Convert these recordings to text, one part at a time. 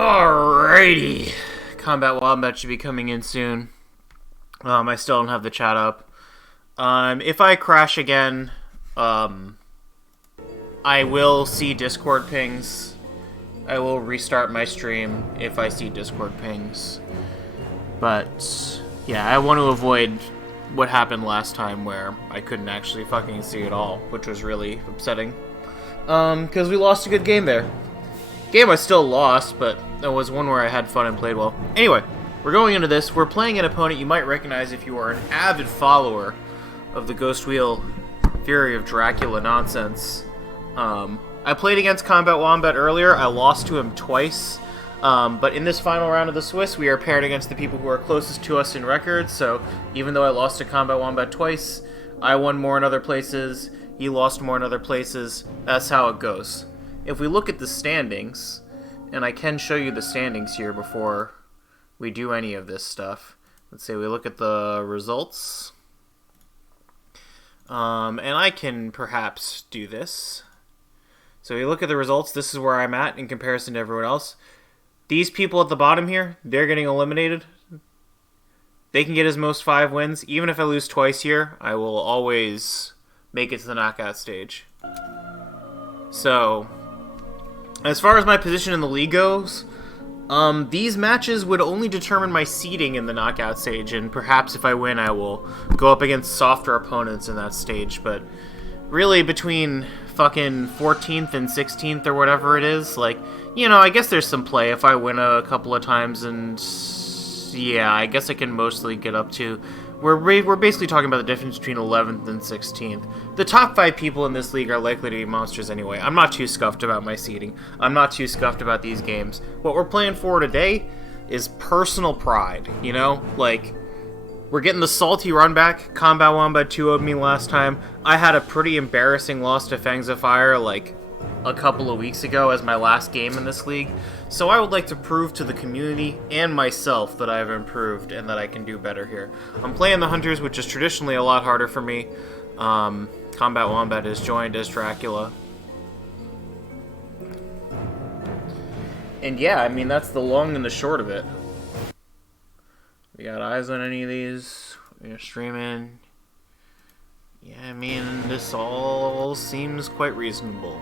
Alrighty. CombatWombat should be coming in soon. I still don't have the chat up. If I crash again, I will see Discord pings. I will restart my stream if I see Discord pings. But, yeah, I want to avoid what happened last time where I couldn't actually fucking see it all, which was really upsetting. Because we lost a good game there. Game I still lost, but it was one where I had fun and played well. Anyway, we're going into this. We're playing an opponent you might recognize if you are an avid follower of the Ghostwheel Fury of Dracula nonsense. I played against CombatWombat earlier. I lost to him twice. But in this final round of the Swiss, we are paired against the people who are closest to us in record. So even though I lost to CombatWombat twice, I won more in other places. He lost more in other places. That's how it goes. If we look at the standings, and I can show you the standings here before we do any of this stuff. Let's say we look at the results. And I can perhaps do this. So we look at the results. This is where I'm at in comparison to everyone else. These people at the bottom here, they're getting eliminated. They can get as most 5 wins. Even if I lose twice here, I will always make it to the knockout stage. So, as far as my position in the league goes, these matches would only determine my seeding in the knockout stage, and perhaps if I win, I will go up against softer opponents in that stage, but really between fucking 14th and 16th or whatever it is, like, you know, I guess there's some play if I win a couple of times, and yeah, I guess I can mostly get up to... We're basically talking about the difference between 11th and 16th. The top 5 people in this league are likely to be monsters anyway. I'm not too scuffed about my seeding. I'm not too scuffed about these games. What we're playing for today is personal pride, you know? Like, we're getting the salty run back. CombatWombat 2-0'd me last time. I had a pretty embarrassing loss to Fangs of Fire, like, a couple of weeks ago as my last game in this league. So I would like to prove to the community and myself that I have improved and that I can do better here. I'm playing the Hunters, which is traditionally a lot harder for me. CombatWombat is joined as Dracula. And yeah, I mean, that's the long and the short of it. We got eyes on any of these? We're streaming. Yeah, I mean, this all seems quite reasonable.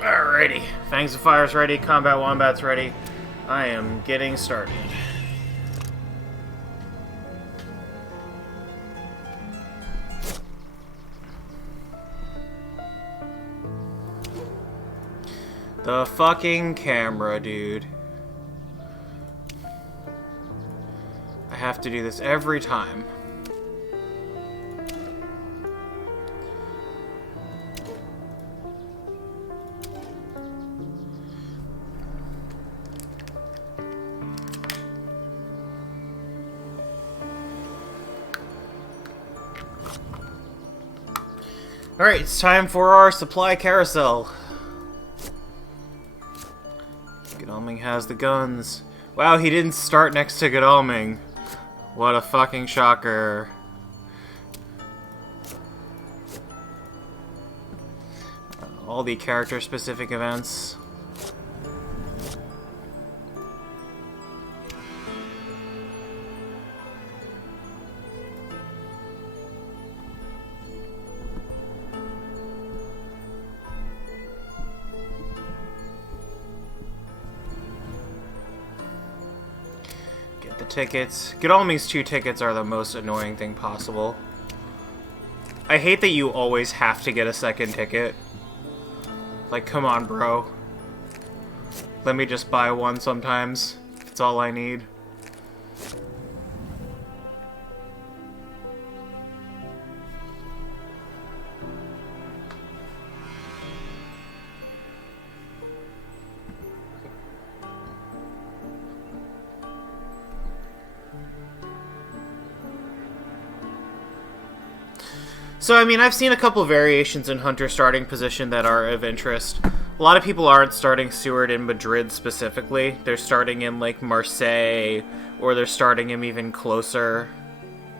Alrighty, Fangs of Fire's ready, CombatWombat's ready. I am getting started. The fucking camera, dude. I have to do this every time. Alright, it's time for our supply carousel. Godalming has the guns. Wow, he didn't start next to Godalming. What a fucking shocker. All the character-specific events. Tickets. Godalming's 2 tickets are the most annoying thing possible. I hate that you always have to get a second ticket. Like, come on, bro. Let me just buy one sometimes. It's all I need. So, I mean, I've seen a couple variations in Hunter starting position that are of interest. A lot of people aren't starting Seward in Madrid specifically. They're starting in, like, Marseille, or they're starting him even closer,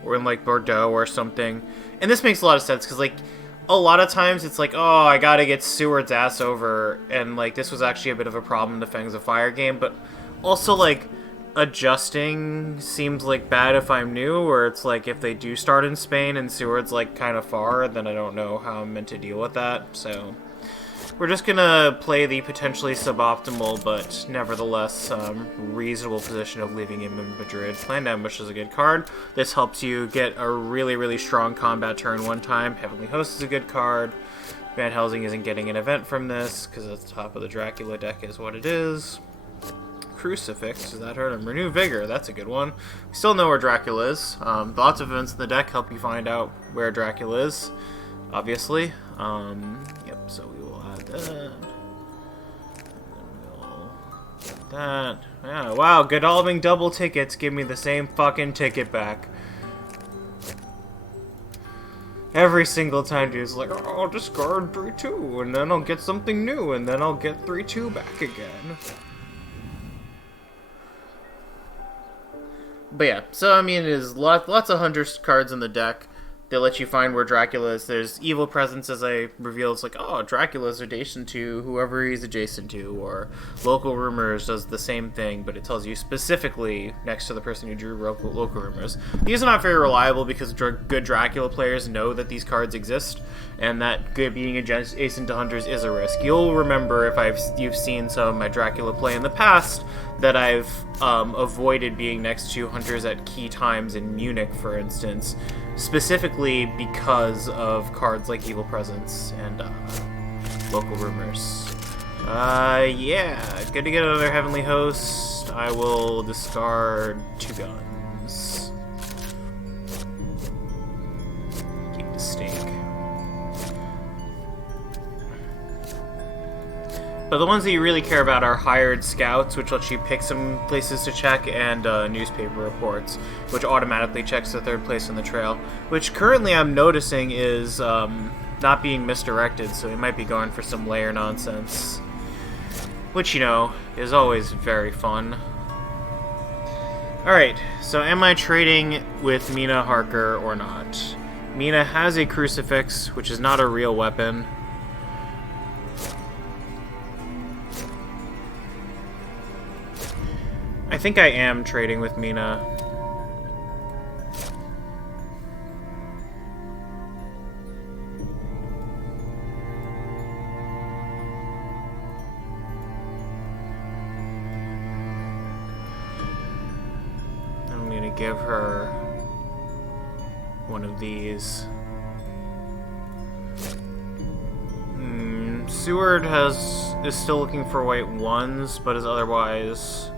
or in, like, Bordeaux or something. And this makes a lot of sense, because, like, a lot of times it's like, oh, I gotta get Seward's ass over, and, like, this was actually a bit of a problem in the Fangs of Fire game, but also, like, adjusting seems like bad if I'm new, or it's like if they do start in Spain and Seward's like kind of far, then I don't know how I'm meant to deal with that. So we're just gonna play the potentially suboptimal but nevertheless reasonable position of leaving him in Madrid. Planned Ambush is a good card. This helps you get a really strong combat turn one time. Heavenly Host is a good card. Van Helsing isn't getting an event from this because the top of the Dracula deck is what it is. Crucifix, does that hurt him? Renew Vigor, that's a good one. We still know where Dracula is. Lots of events in the deck help you find out where Dracula is, obviously. Yep, so we will add that. And then we'll get that. Yeah, wow, Godalming double tickets give me the same fucking ticket back. Every single time, dude's like, oh, I'll discard 3-2, and then I'll get something new, and then I'll get 3-2 back again. But yeah, so I mean, there's lots of Hunter cards in the deck that let you find where Dracula is. There's Evil Presence, as I revealed. It's like, oh, Dracula's adjacent to whoever he's adjacent to, or Local Rumors does the same thing, but it tells you specifically next to the person who drew Local Rumors. These are not very reliable because good Dracula players know that these cards exist, and that being adjacent to Hunters is a risk. You'll remember if you've seen some of my Dracula play in the past that I've avoided being next to Hunters at key times in Munich, for instance, specifically because of cards like Evil Presence and Local Rumors. Yeah, good to get another Heavenly Host. I will discard 2 guns. Keep the stake. But the ones that you really care about are hired scouts, which lets you pick some places to check, and newspaper reports, which automatically checks the third place in the trail, which currently I'm noticing is not being misdirected, so we might be going for some layer nonsense, which, you know, is always very fun. Alright, so am I trading with Mina Harker or not? Mina has a Crucifix, which is not a real weapon. I think I am trading with Mina. I'm gonna give her one of these. Seward is still looking for white ones, but is otherwise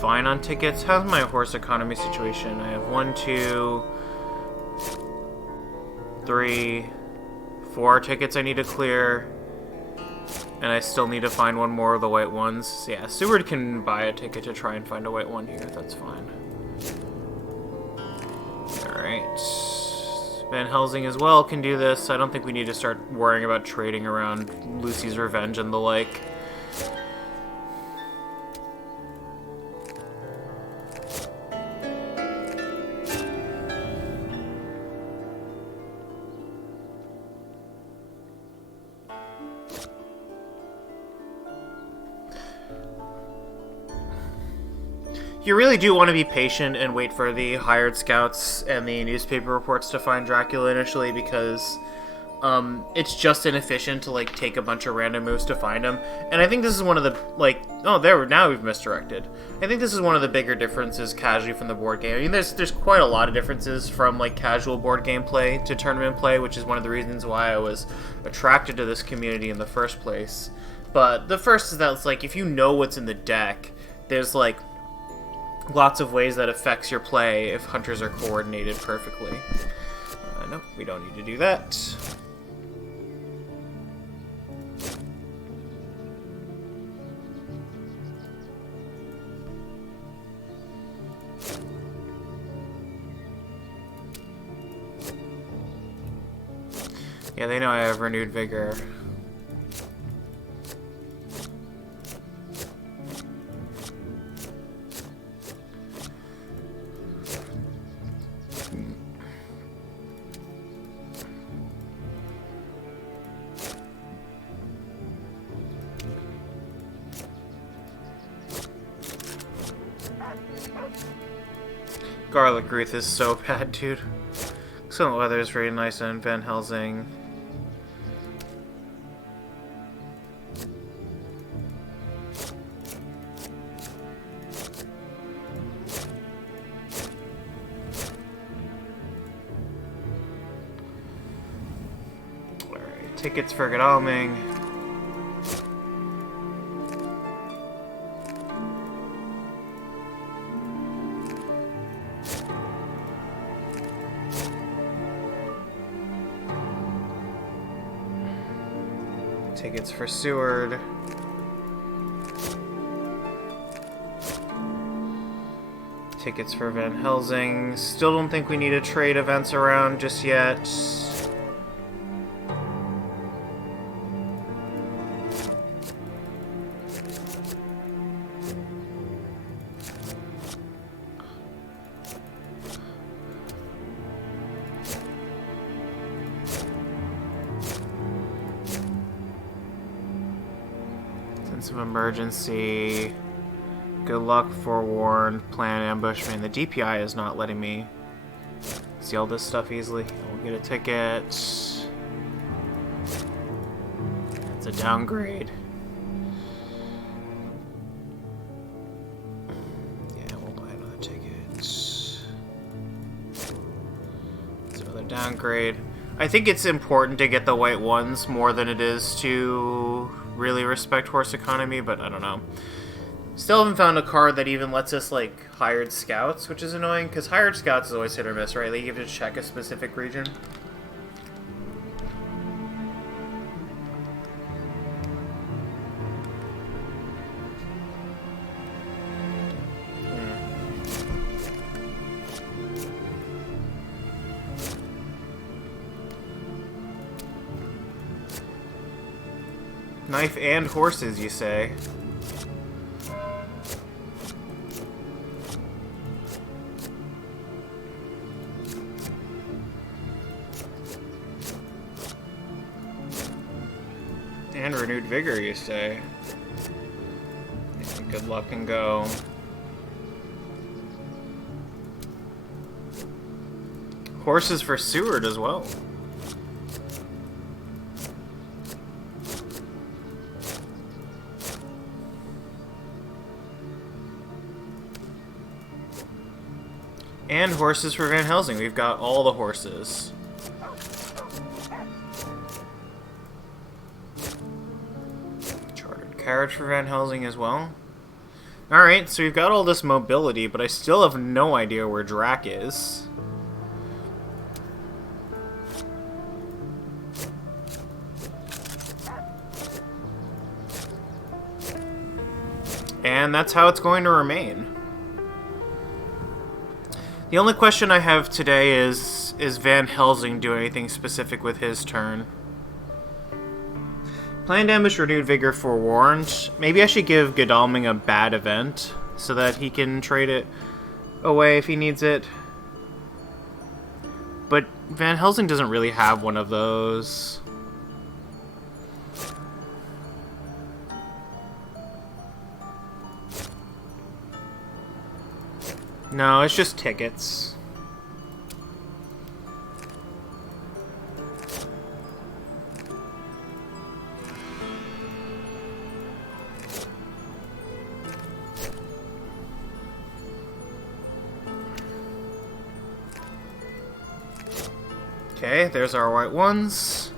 fine on tickets. How's my horse economy situation? I have 1, 2, 3, 4 tickets I need to clear, and I still need to find one more of the white ones. So yeah, Seward can buy a ticket to try and find a white one here. That's fine. Alright. Van Helsing as well can do this. I don't think we need to start worrying about trading around Lucy's Revenge and the like. You really do want to be patient and wait for the hired scouts and the newspaper reports to find Dracula initially, because it's just inefficient to like take a bunch of random moves to find him. And I think this is one of the now we've misdirected. I think this is one of the bigger differences casually from the board game. I mean, there's quite a lot of differences from like casual board game play to tournament play, which is one of the reasons why I was attracted to this community in the first place. But the first is that it's like if you know what's in the deck, there's like lots of ways that affects your play if Hunters are coordinated perfectly. Nope, we don't need to do that. Yeah, they know I have renewed vigor. Garlic Wreath is so bad, dude. Excellent weather is very nice on Van Helsing. Alright, tickets for Godalming. Tickets for Seward. Tickets for Van Helsing. Still don't think we need to trade events around just yet. Sense of emergency. Good luck, forewarned, plan, ambush. Man, the DPI is not letting me see all this stuff easily. I'll get a ticket. It's a downgrade. Yeah, we'll buy another ticket. It's another downgrade. I think it's important to get the white ones more than it is to really respect horse economy, but I don't know. Still haven't found a card that even lets us, like, hired scouts, which is annoying, because hired scouts is always hit or miss, right? Like, you have to check a specific region. Knife and horses, you say? And renewed vigor, you say? Yeah, good luck and go. Horses for Seward as well. And horses for Van Helsing. We've got all the horses. Chartered carriage for Van Helsing as well. Alright, so we've got all this mobility, but I still have no idea where Drac is. And that's how it's going to remain. The only question I have today is Van Helsing doing anything specific with his turn? Planned ambush, renewed vigor, forewarned. Maybe I should give Godalming a bad event so that he can trade it away if he needs it. But Van Helsing doesn't really have one of those. No, it's just tickets. Okay, there's our white ones.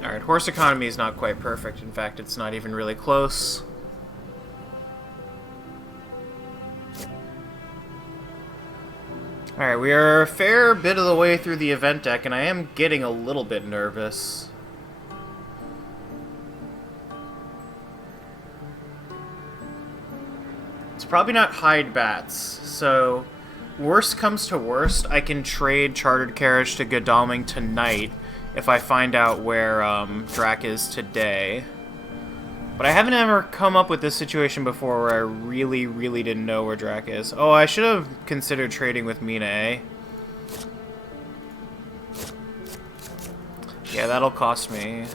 Alright, horse economy is not quite perfect. In fact, it's not even really close. Alright, we are a fair bit of the way through the event deck, and I am getting a little bit nervous. Probably not hide bats. So, worst comes to worst, I can trade Chartered Carriage to Godalming tonight if I find out where Drac is today. But I haven't ever come up with this situation before where I really, really didn't know where Drac is. Oh, I should have considered trading with Mina, eh? Yeah, that'll cost me.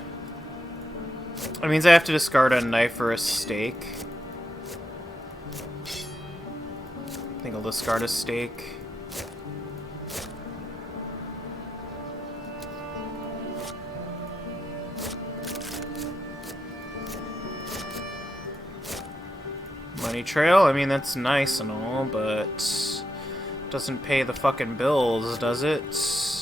That means I have to discard a knife or a stake. I think I'll discard a stake. Money trail, I mean, that's nice and all, but doesn't pay the fucking bills, does it?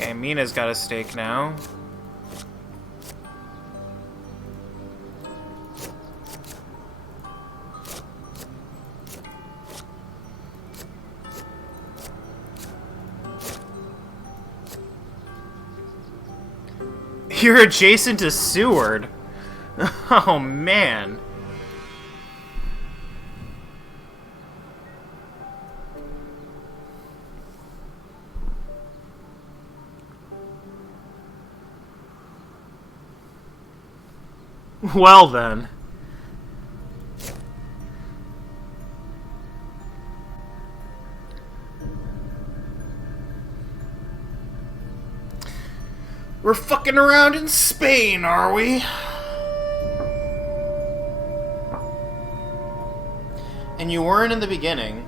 Okay, Mina's got a stake now. You're adjacent to Seward. Oh, man. Well, then. We're fucking around in Spain, are we? And you weren't in the beginning.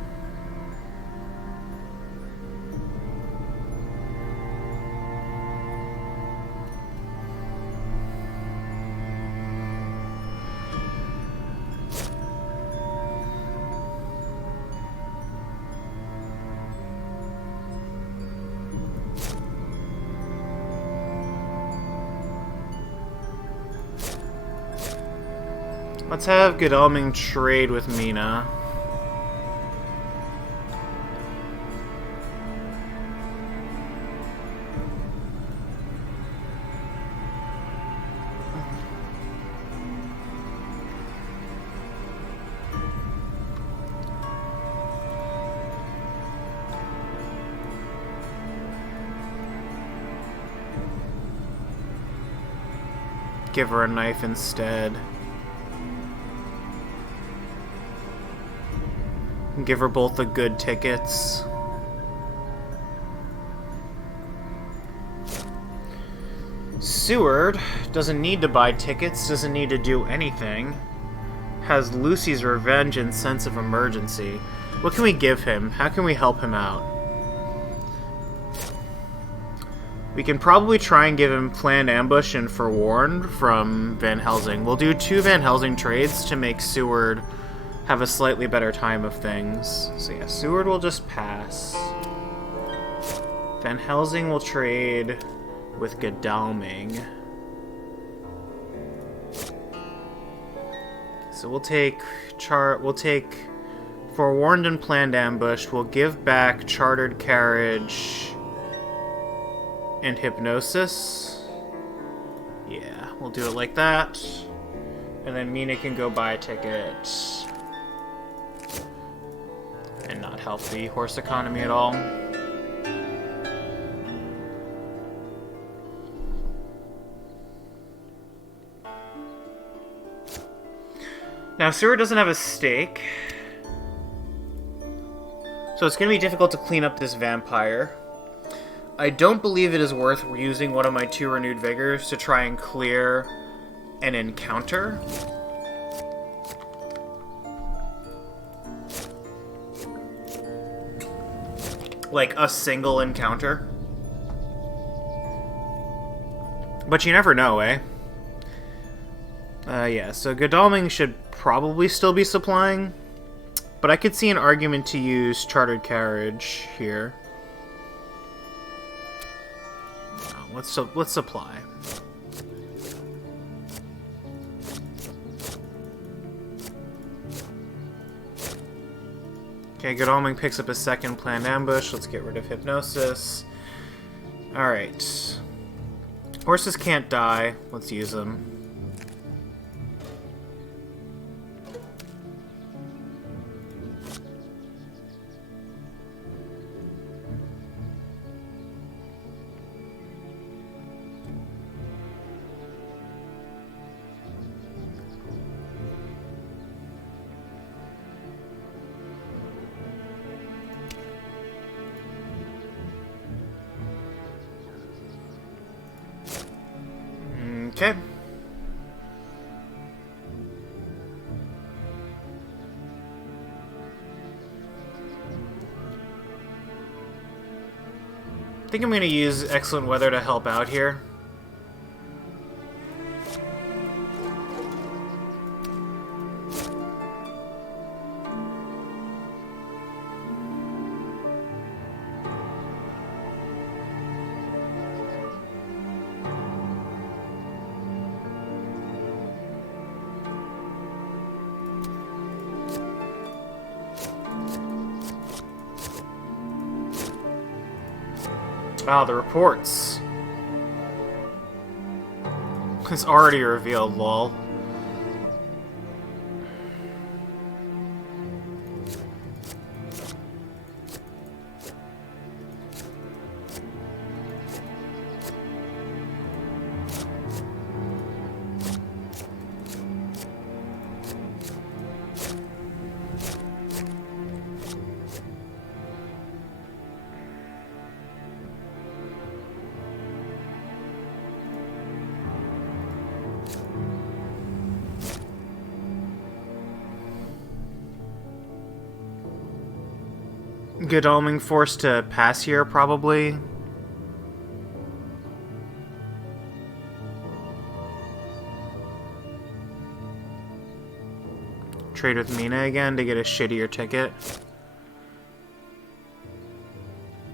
Let's have Godalming trade with Mina. Give her a knife instead. Give her both the good tickets. Seward doesn't need to buy tickets, doesn't need to do anything. Has Lucy's revenge and sense of emergency. What can we give him? How can we help him out? We can probably try and give him planned ambush and forewarned from Van Helsing. We'll do 2 Van Helsing trades to make Seward have a slightly better time of things. So yeah, Seward will just pass. Van Helsing will trade with Godalming. So we'll take forewarned and planned ambush. We'll give back Chartered Carriage and Hypnosis. Yeah, we'll do it like that. And then Mina can go buy a ticket. And not help the horse economy at all. Now, Seward doesn't have a stake. So it's going to be difficult to clean up this vampire. I don't believe it is worth using one of my 2 renewed vigors to try and clear an encounter. Like a single encounter. But you never know, eh? Yeah, so Godalming should probably still be supplying. But I could see an argument to use Chartered Carriage here. No, let's supply. Okay, Godalming picks up a second planned ambush. Let's get rid of Hypnosis. Alright. Horses can't die. Let's use them. Okay. I think I'm going to use excellent weather to help out here. Wow, the reports. It's already revealed, lol. Godalming forced to pass here, probably. Trade with Mina again to get a shittier ticket.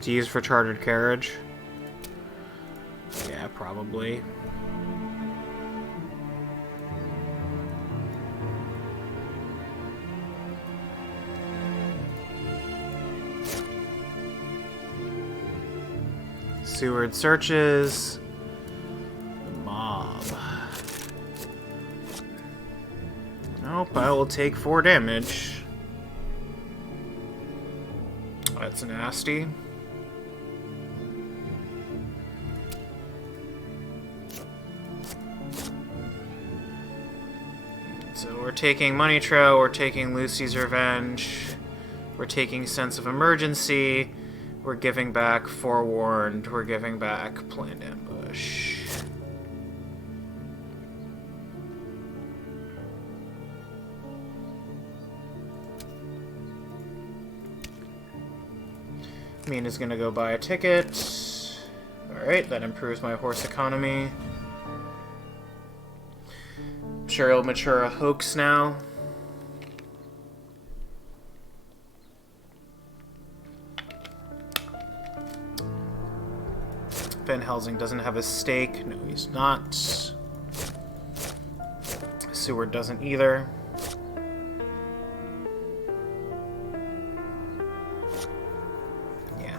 To use for chartered carriage. Yeah, probably. Seward searches. Mob. Nope, I will take 4 damage. That's nasty. So we're taking Money Trail, we're taking Lucy's Revenge, we're taking Sense of Emergency. We're giving back Forewarned. We're giving back Planned Ambush. Mina's gonna go buy a ticket. Alright, that improves my horse economy. I'm sure he'll mature a hoax now. Van Helsing doesn't have a stake. No, he's not. Seward doesn't either. Yeah.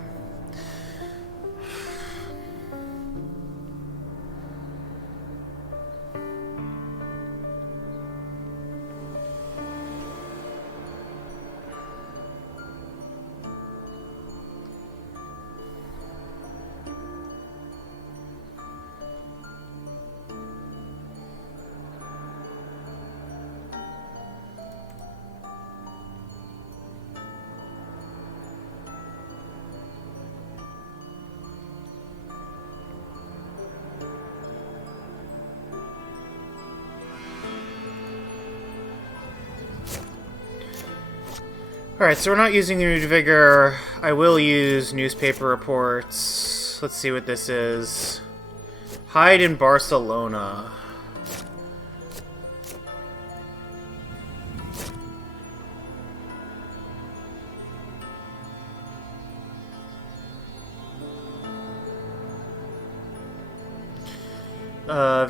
Alright, so we're not using Renewed Vigor. I will use newspaper reports. Let's see what this is. Hide in Barcelona.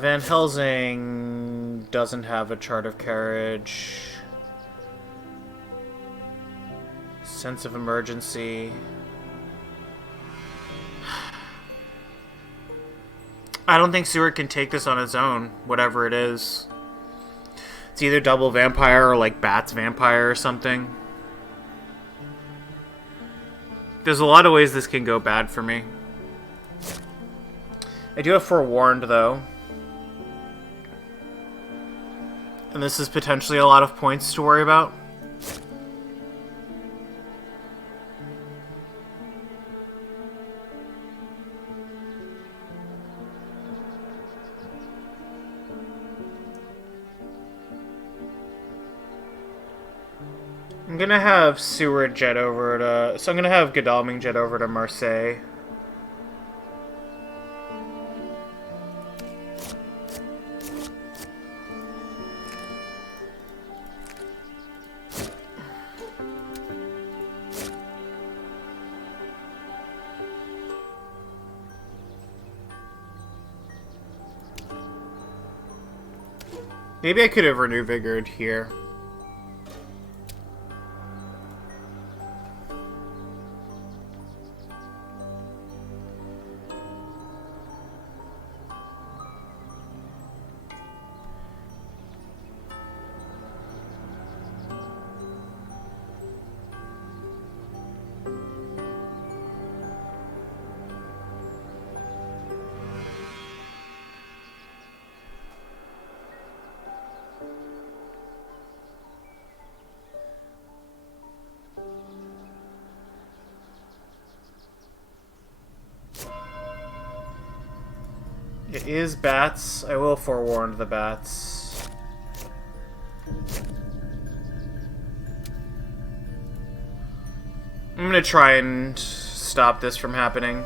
Van Helsing doesn't have a chart of carriage. Sense of Emergency. I don't think Seward can take this on his own, whatever it is. It's either double vampire or like Bat's vampire or something. There's a lot of ways this can go bad for me. I do have Forewarned, though. And this is potentially a lot of points to worry about. I'm gonna have Seward jet over to... So I'm gonna have Godalming jet over to Marseille. Maybe I could have Renew Vigored here. It is bats. I will forewarn the bats. I'm gonna try and stop this from happening.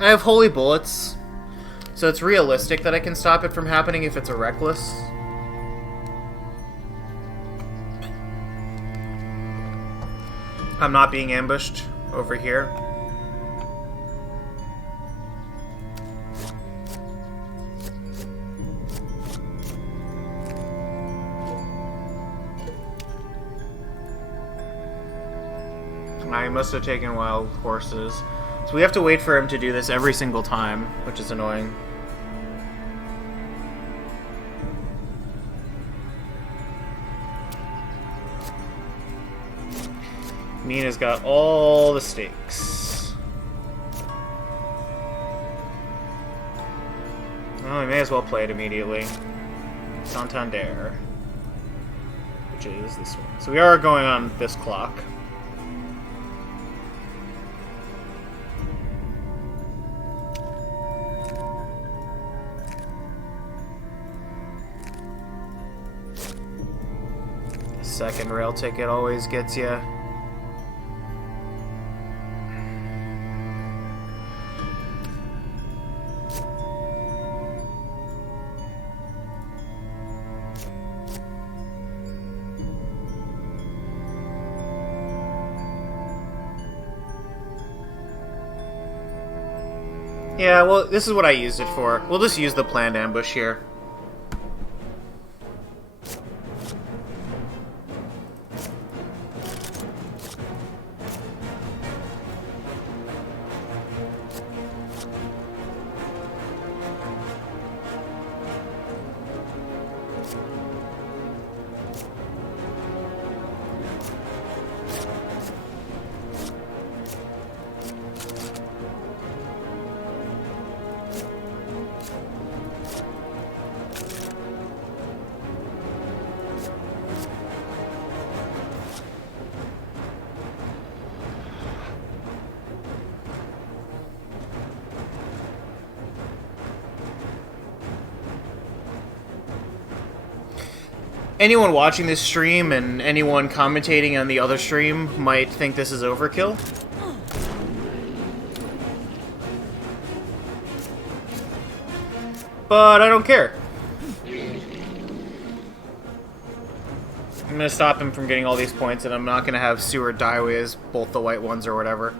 I have Holy Bullets, so it's realistic that I can stop it from happening if it's a Reckless. I'm not being ambushed over here. I must have taken wild horses. So we have to wait for him to do this every single time, which is annoying. Mina's got all the stakes. Well, we may as well play it immediately. Santander. Which is this one. So we are going on this clock. The second rail ticket always gets you. Yeah, well, this is what I used it for. We'll just use the planned ambush here. Anyone watching this stream and anyone commentating on the other stream might think this is overkill. But I don't care. I'm gonna stop him from getting all these points, and I'm not gonna have Seward die with both the white ones or whatever.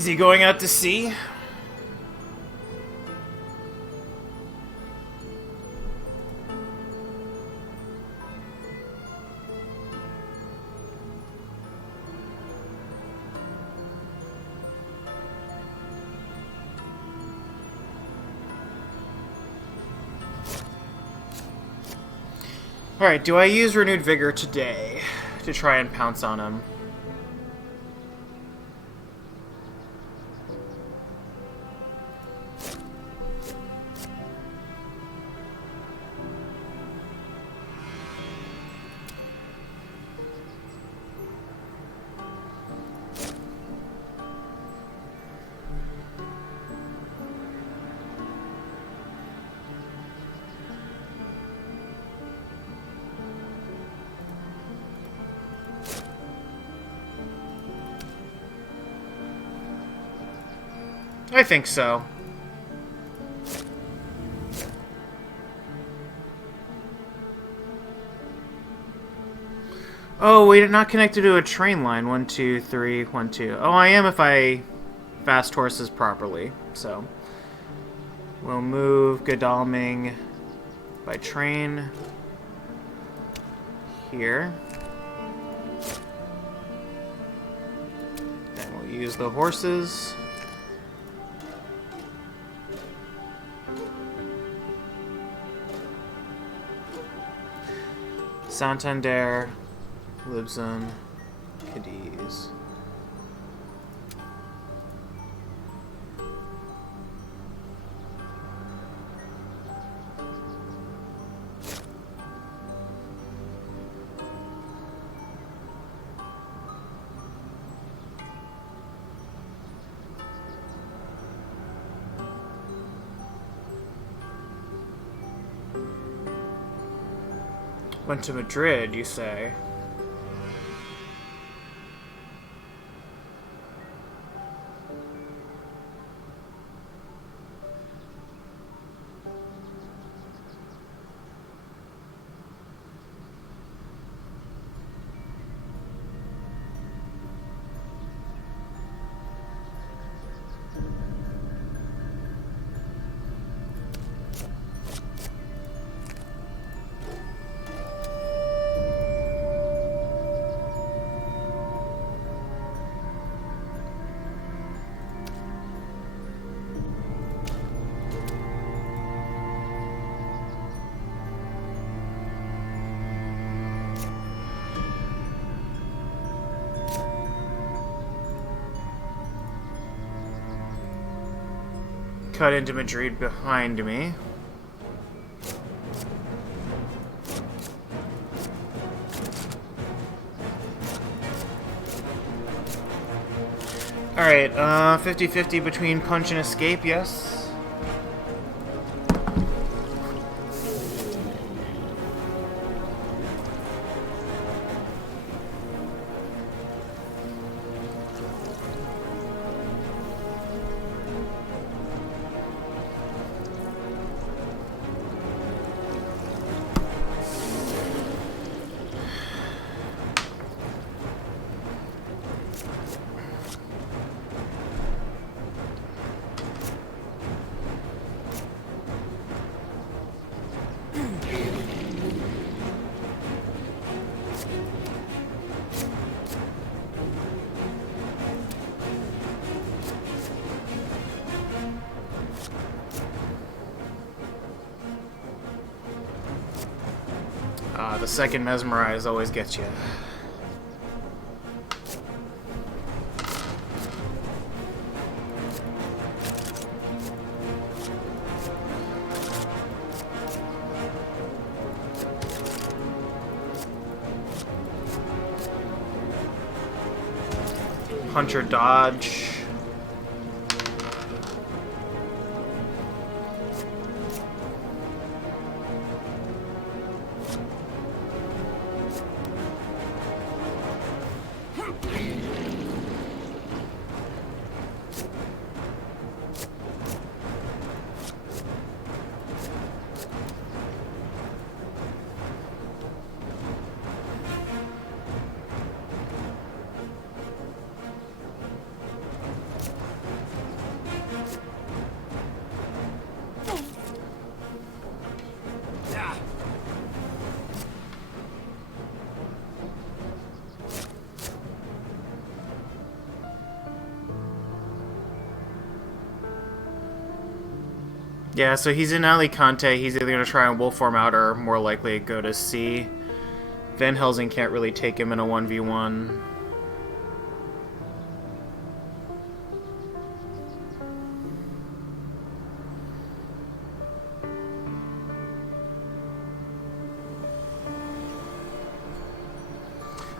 Is he going out to sea? Alright, do I use Renewed Vigor today to try and pounce on him? I think so. Oh, wait, not connected to a train line. 1, 2, 3, 1, 2. Oh, I am if I fast horses properly. So, we'll move Godalming by train here. Then we'll use the horses. Santander, Libsyn, Cadiz. Went to Madrid, you say? Cut into Madrid behind me. Alright, 50-50 between punch and escape, yes? The second mesmerize always gets you. Puncher dodge. Yeah, so he's in Alicante. He's either going to try and wolf form out or more likely go to C. Van Helsing can't really take him in a 1v1.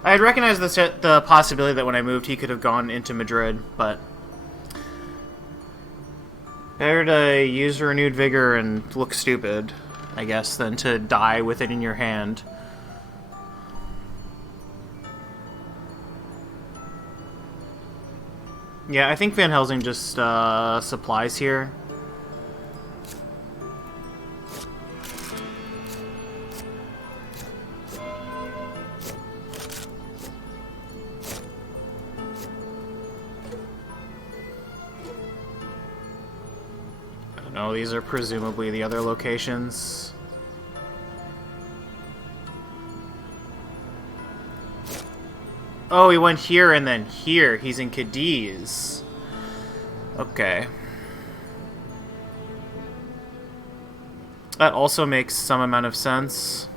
I had recognized the possibility that when I moved he could have gone into Madrid, but better to use renewed vigor and look stupid, I guess, than to die with it in your hand. Yeah, I think Van Helsing just supplies here. No, these are presumably the other locations. Oh, he went here and then here. He's in Cadiz. Okay. That also makes some amount of sense.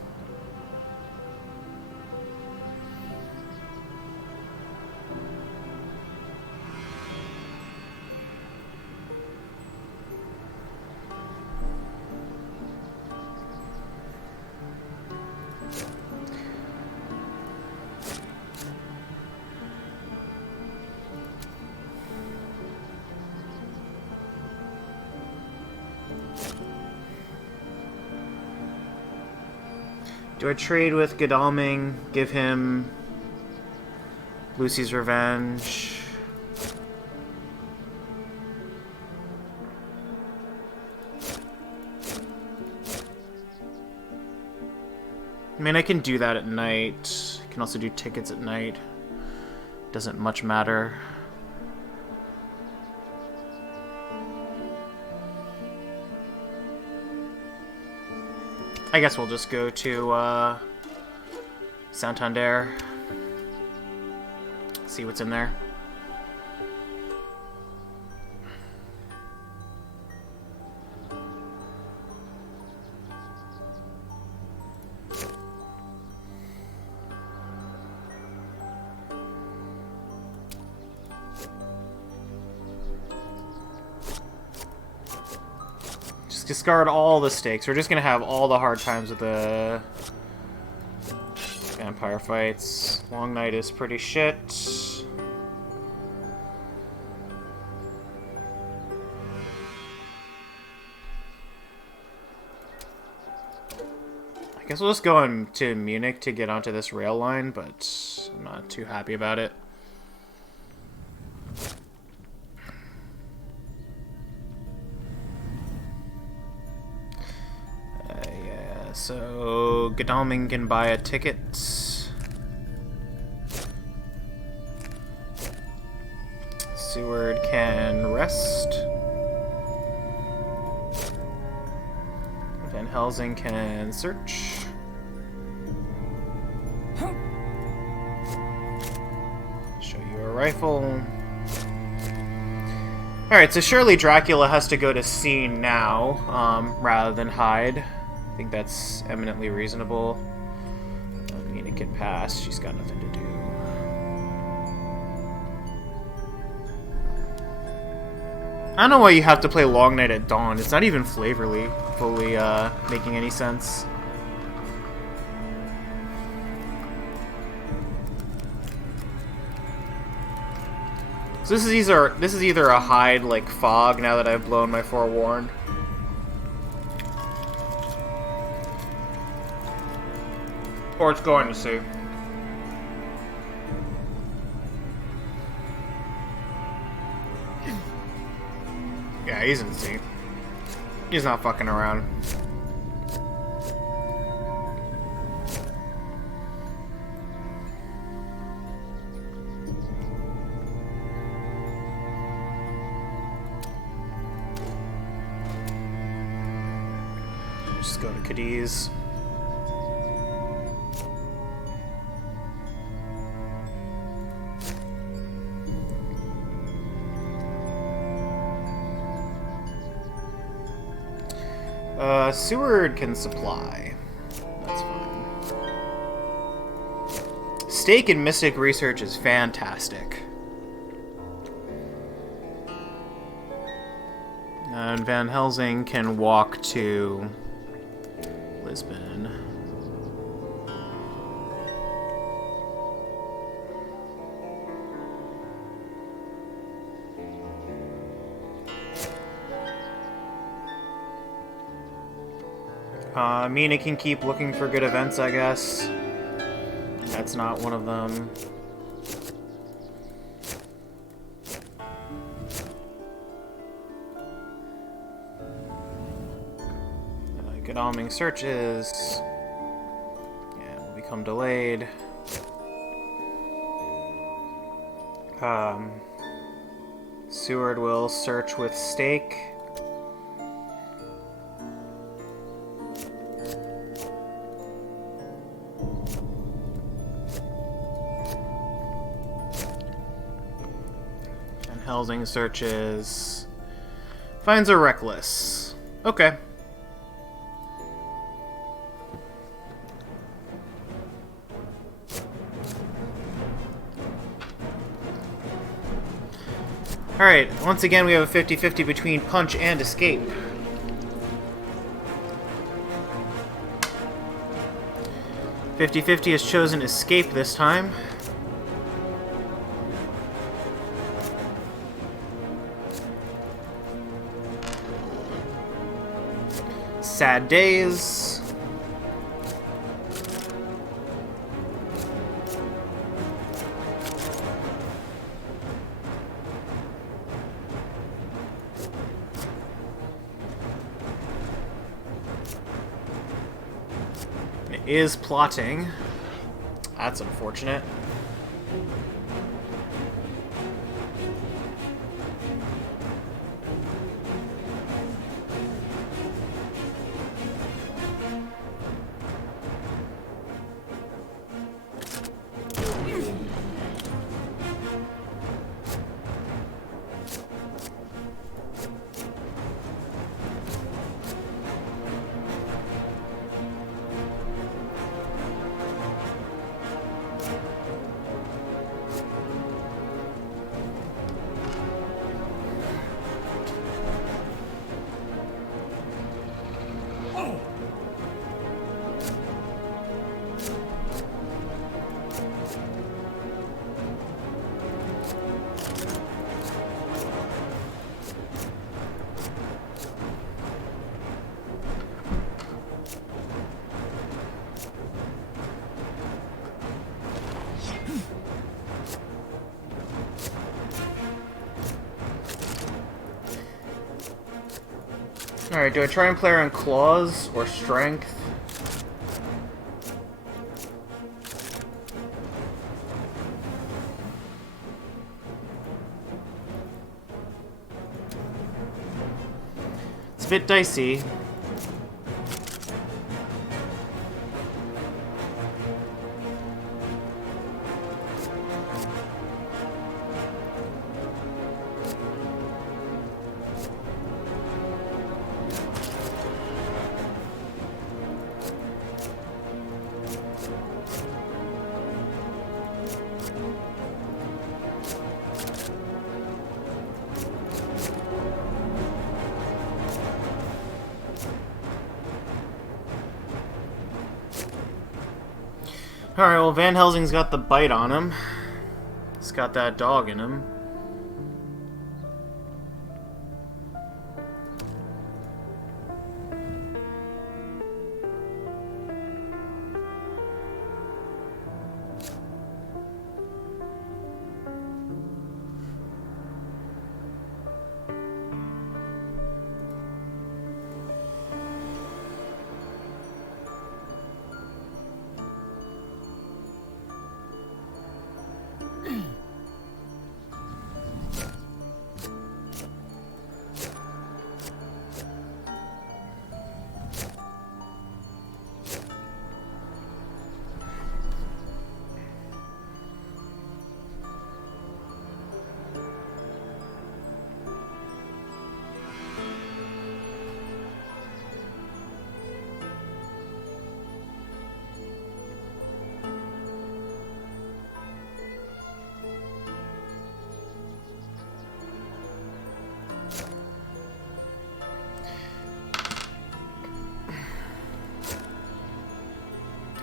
Do I trade with Godalming, give him Lucy's Revenge? I mean, I can do that at night. I can also do tickets at night. Doesn't much matter. I guess we'll just go to Santander. See what's in there. Discard all the stakes. We're just gonna have all the hard times with the vampire fights. Long Night is pretty shit. I guess we'll just go to Munich to get onto this rail line, but I'm not too happy about it. So, Godalming can buy a ticket. Seward can rest. Van Helsing can search. Show you a rifle. Alright, so surely Dracula has to go to scene now, rather than hide. I think that's eminently reasonable. I mean, it can pass. She's got nothing to do. I don't know why you have to play Long Night at Dawn. It's not even flavorly, fully making any sense. So this is either a hide like Fog now that I've blown my Forewarned. Or it's going to see. Yeah, he's in C. He's not fucking around. Just go to Cadiz. Seward can supply. That's fine. Stake in Mystic Research is fantastic. And Van Helsing can walk to Lisbon. Mina can keep looking for good events, I guess. That's not one of them. Godalming searches. Yeah, will become delayed. Seward will search with stake. And Helsing searches. Finds a reckless. Okay. Alright, once again we have a 50-50 between punch and escape. (50-50) has chosen escape this time. Sad days. Is plotting. That's unfortunate. Alright, do I try and play her on claws or strength? It's a bit dicey. Alright, well, Van Helsing's got the bite on him. He's got that dog in him.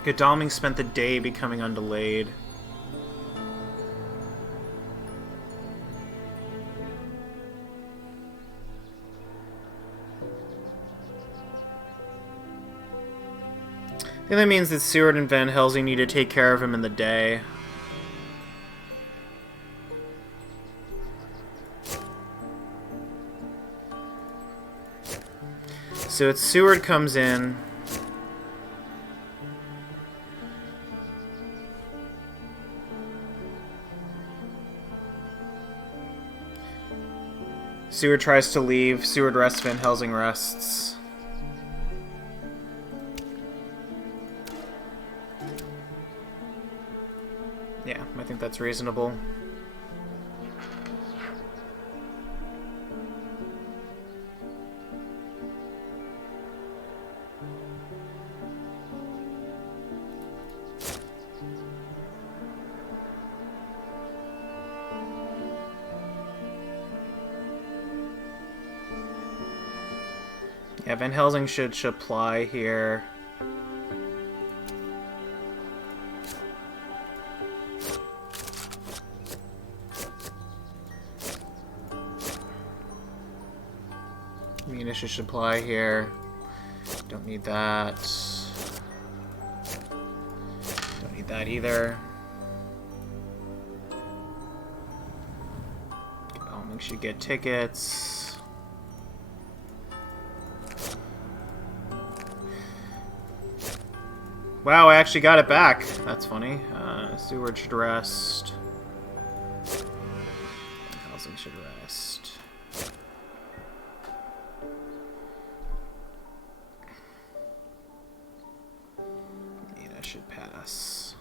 Godalming spent the day becoming undelayed. I think that means that Seward and Van Helsing need to take care of him in the day. So it's Seward comes in. Seward tries to leave. Seward rests. Van Helsing rests. Yeah, I think that's reasonable. Yeah, Van Helsing should supply here. Mina should supply here. Don't need that. Don't need that either. Godalming should get tickets. Wow, I actually got it back. That's funny. Seward should rest. Helsing should rest. Nina should pass.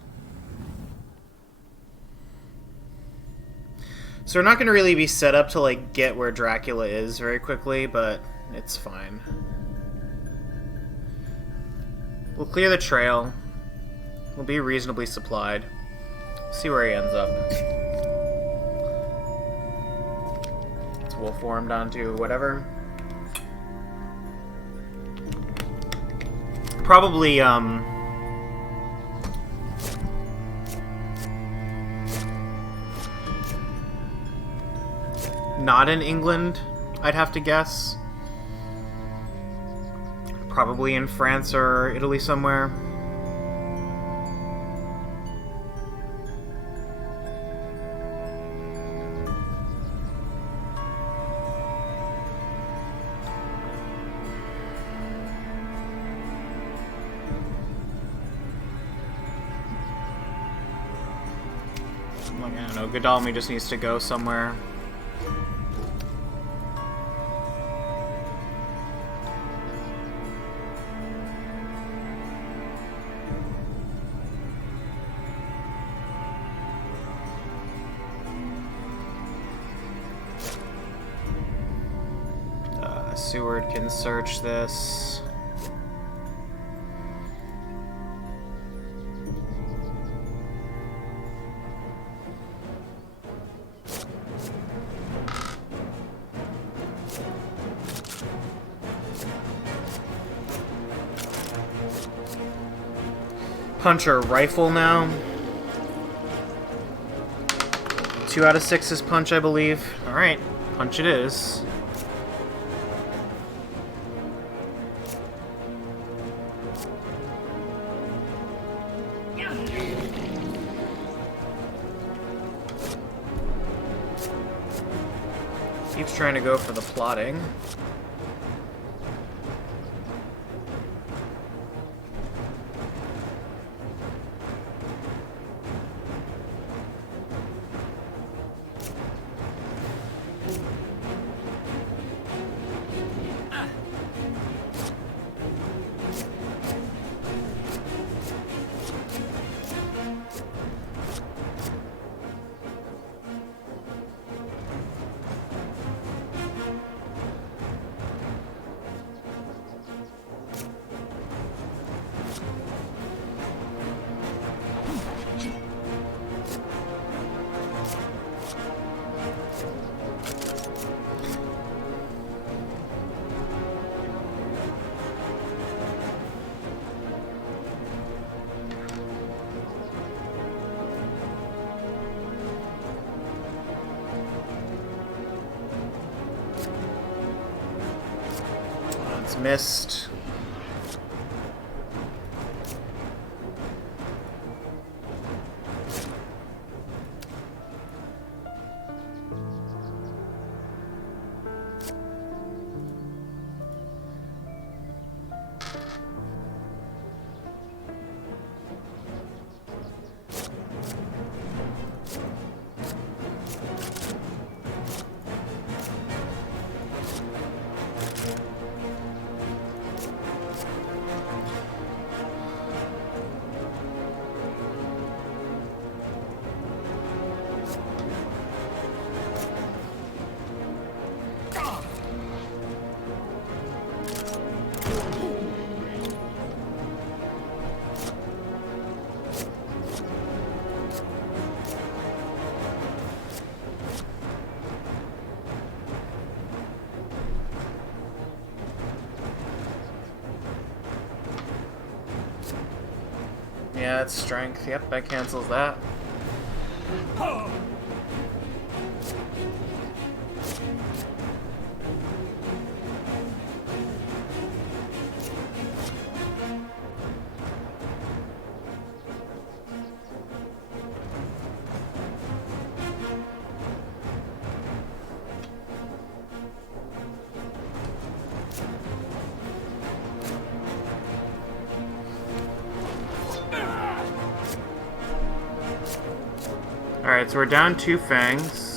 So we're not going to really be set up to like get where Dracula is very quickly, but it's fine. We'll clear the trail. We'll be reasonably supplied. See where he ends up. It's wolf formed onto whatever. Probably, not in England, I'd have to guess. Probably in France or Italy somewhere. Like, I don't know, Godalming just needs to go somewhere. Seward can search this. Puncher rifle now. 2 out of 6 is punch, I believe. Alright, punch it is. Keeps trying to go for the plotting. missed. Yeah, it's strength. Yep, that cancels that. Alright, so we're down 2 fangs.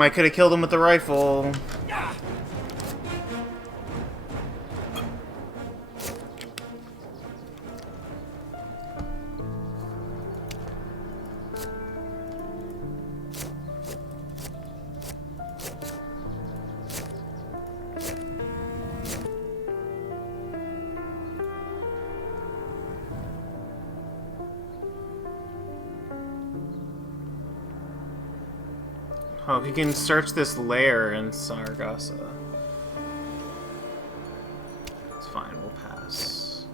I could have killed him with the rifle. Oh, he can search this lair in Sargassa. It's fine, we'll pass.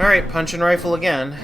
Alright, punch and rifle again.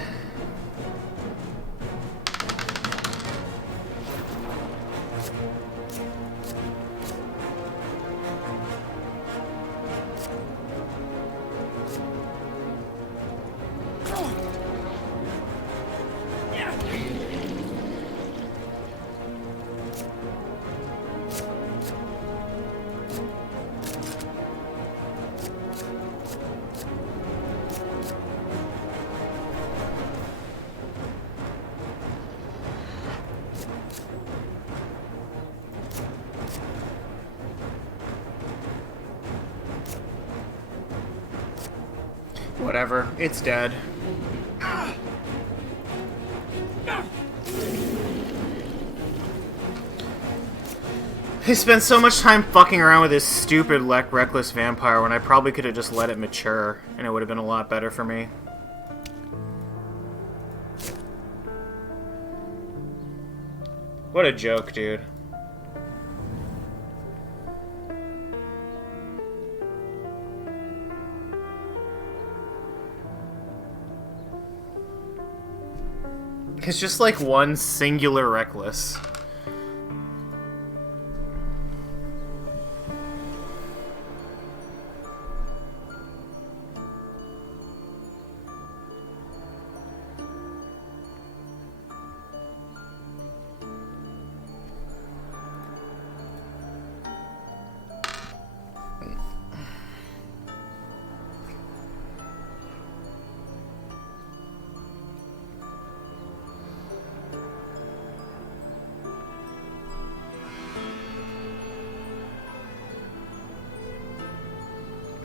Whatever, it's dead. I spent so much time fucking around with this stupid reckless vampire when I probably could have just let it mature, and it would have been a lot better for me. What a joke, dude. It's just like one singular reckless.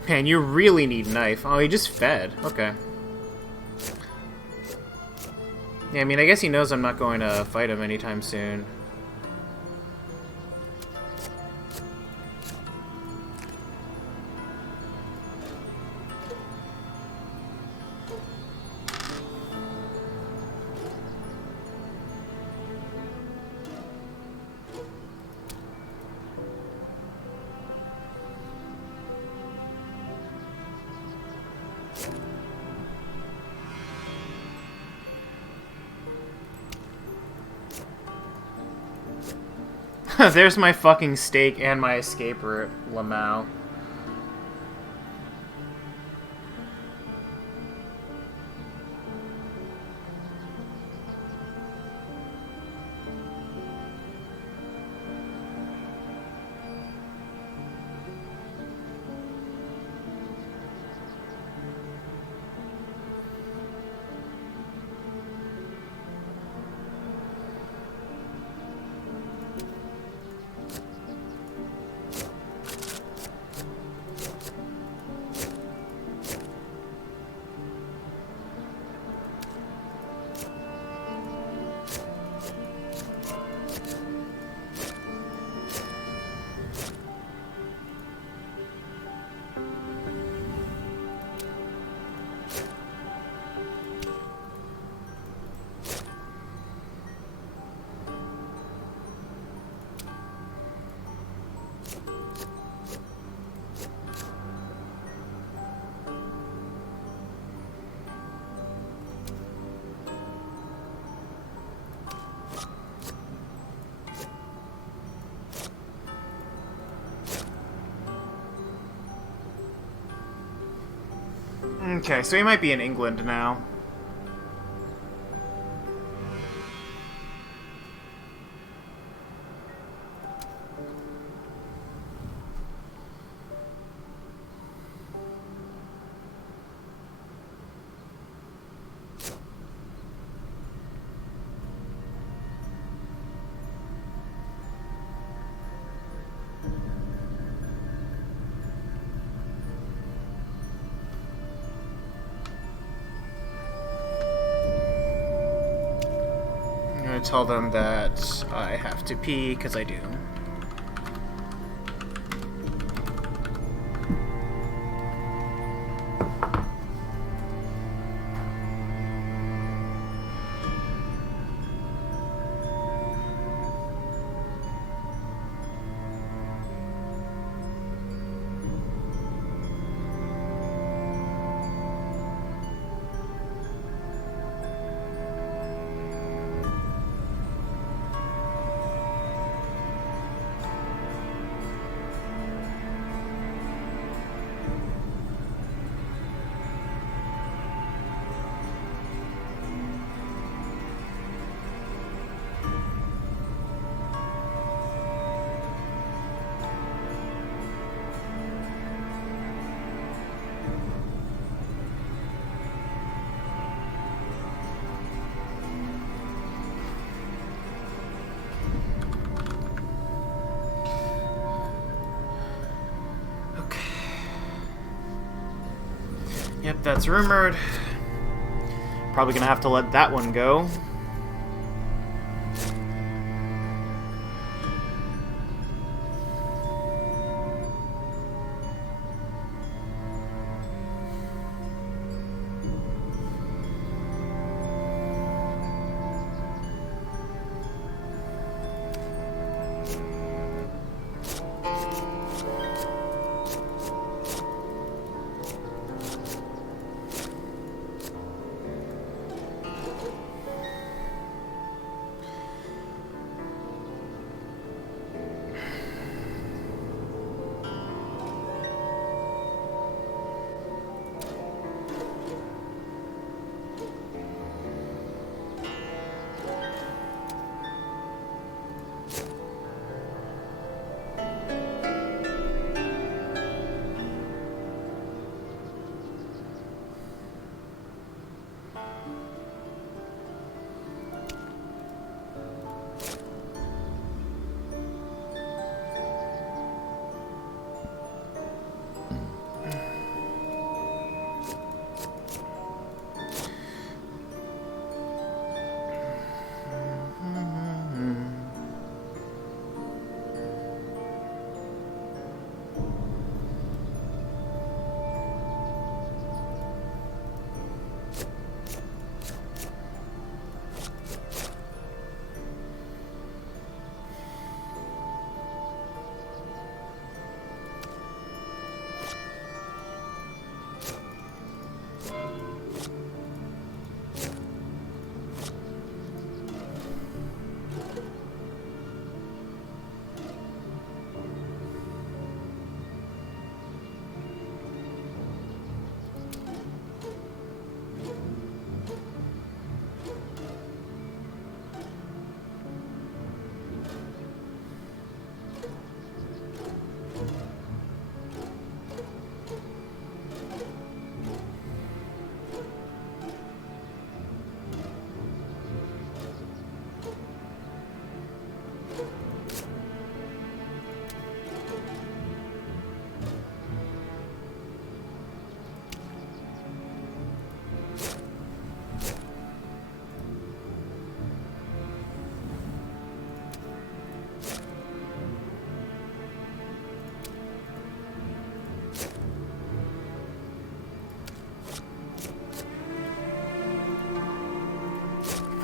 Man, you really need knife. Oh, he just fed. Okay. Yeah, I mean, I guess he knows I'm not going to fight him anytime soon. There's my fucking stake and my escape route, Lamau. Okay, so he might be in England now. Tell them that I have to pee, because I do. Yep, that's rumored. Probably gonna have to let that one go.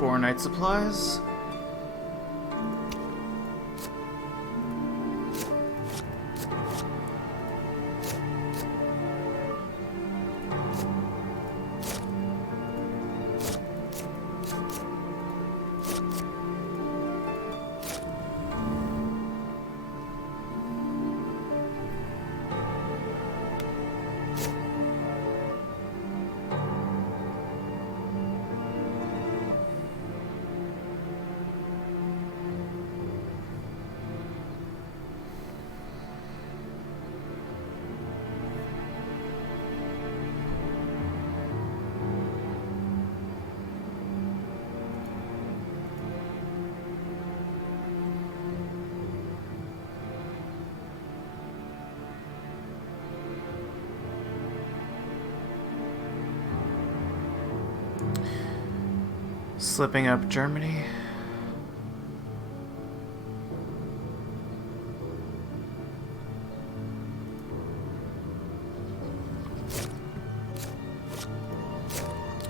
4 night supplies. Slipping up Germany.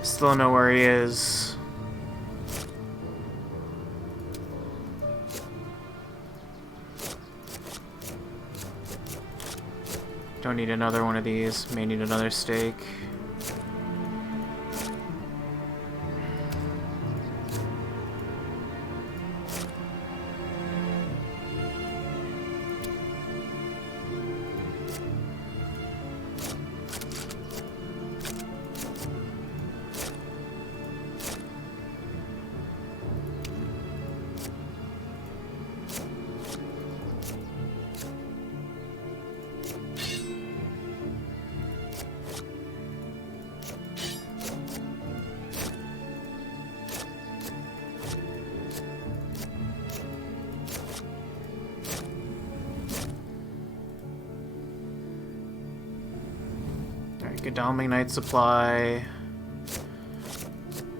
Still don't know where he is. Don't need another one of these. May need another steak. Godalming Night Supply.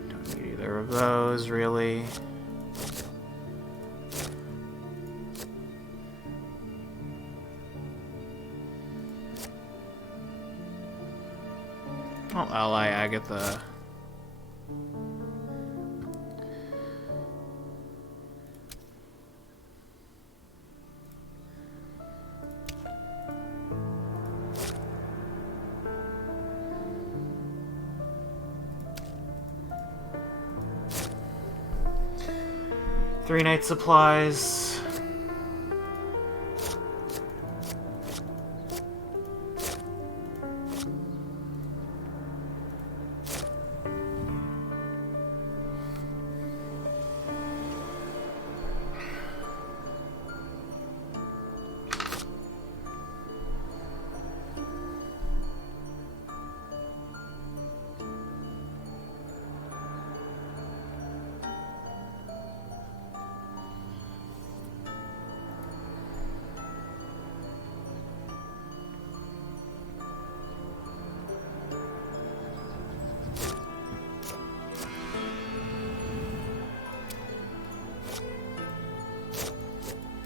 Don't need either of those, really. I'll ally Agatha. Three night supplies.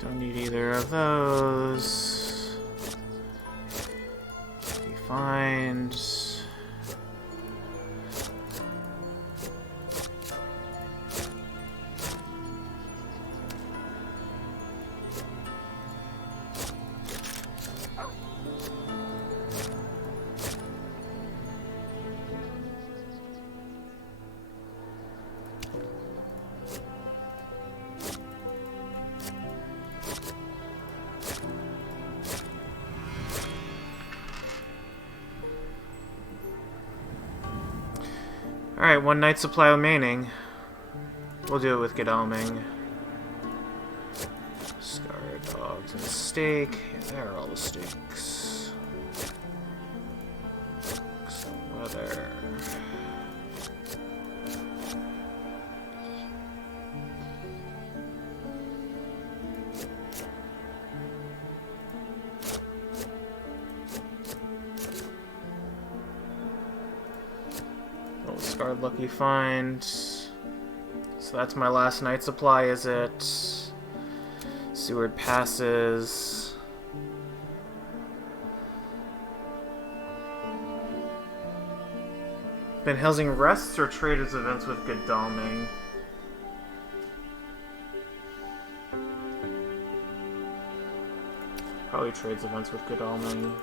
Don't need either of those. We find. Alright, one night supply remaining. We'll do it with Godalming. Scar dogs and steak. Yeah, there are all the steaks. Some weather. Scarred Lucky Find. So that's my last night supply, is it? Seward Passes. Van Helsing rests or traders events with Godalming. he trades events with Godalming.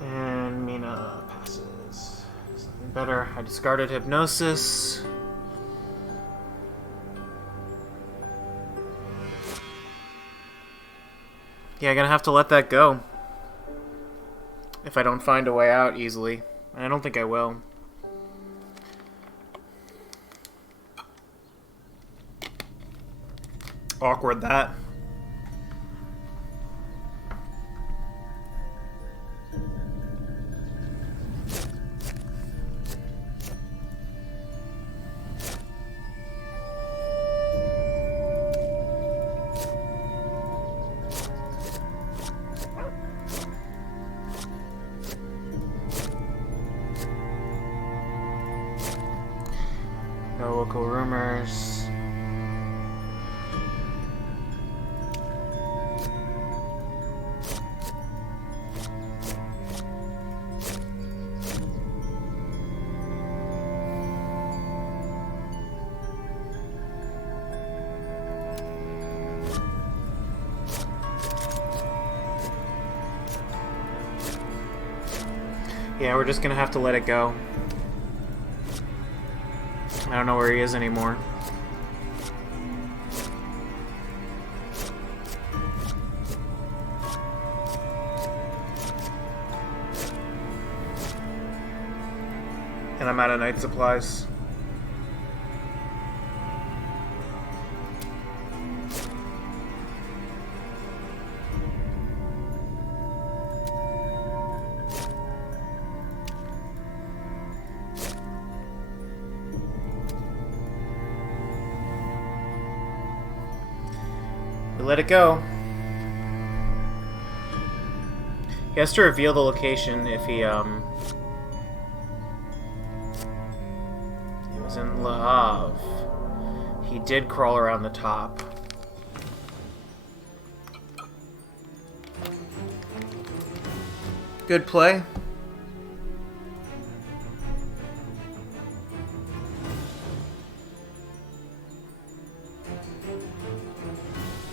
And Mina passes. Something better. I discarded Hypnosis. Yeah, I'm gonna have to let that go. If I don't find a way out easily. And I don't think I will. Awkward that. No local rumors. Yeah, we're just gonna have to let it go. I don't know where he is anymore. And I'm out of night supplies. We let it go. He has to reveal the location if he was in Le Havre. He did crawl around the top. Good play.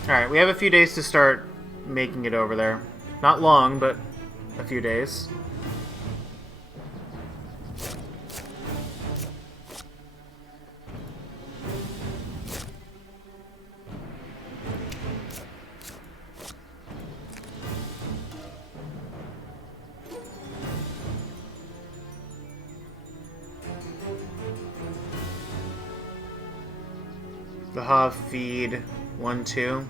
Alright, we have a few days to start making it over there. Not long, but a few days. The Havre feed 1-2.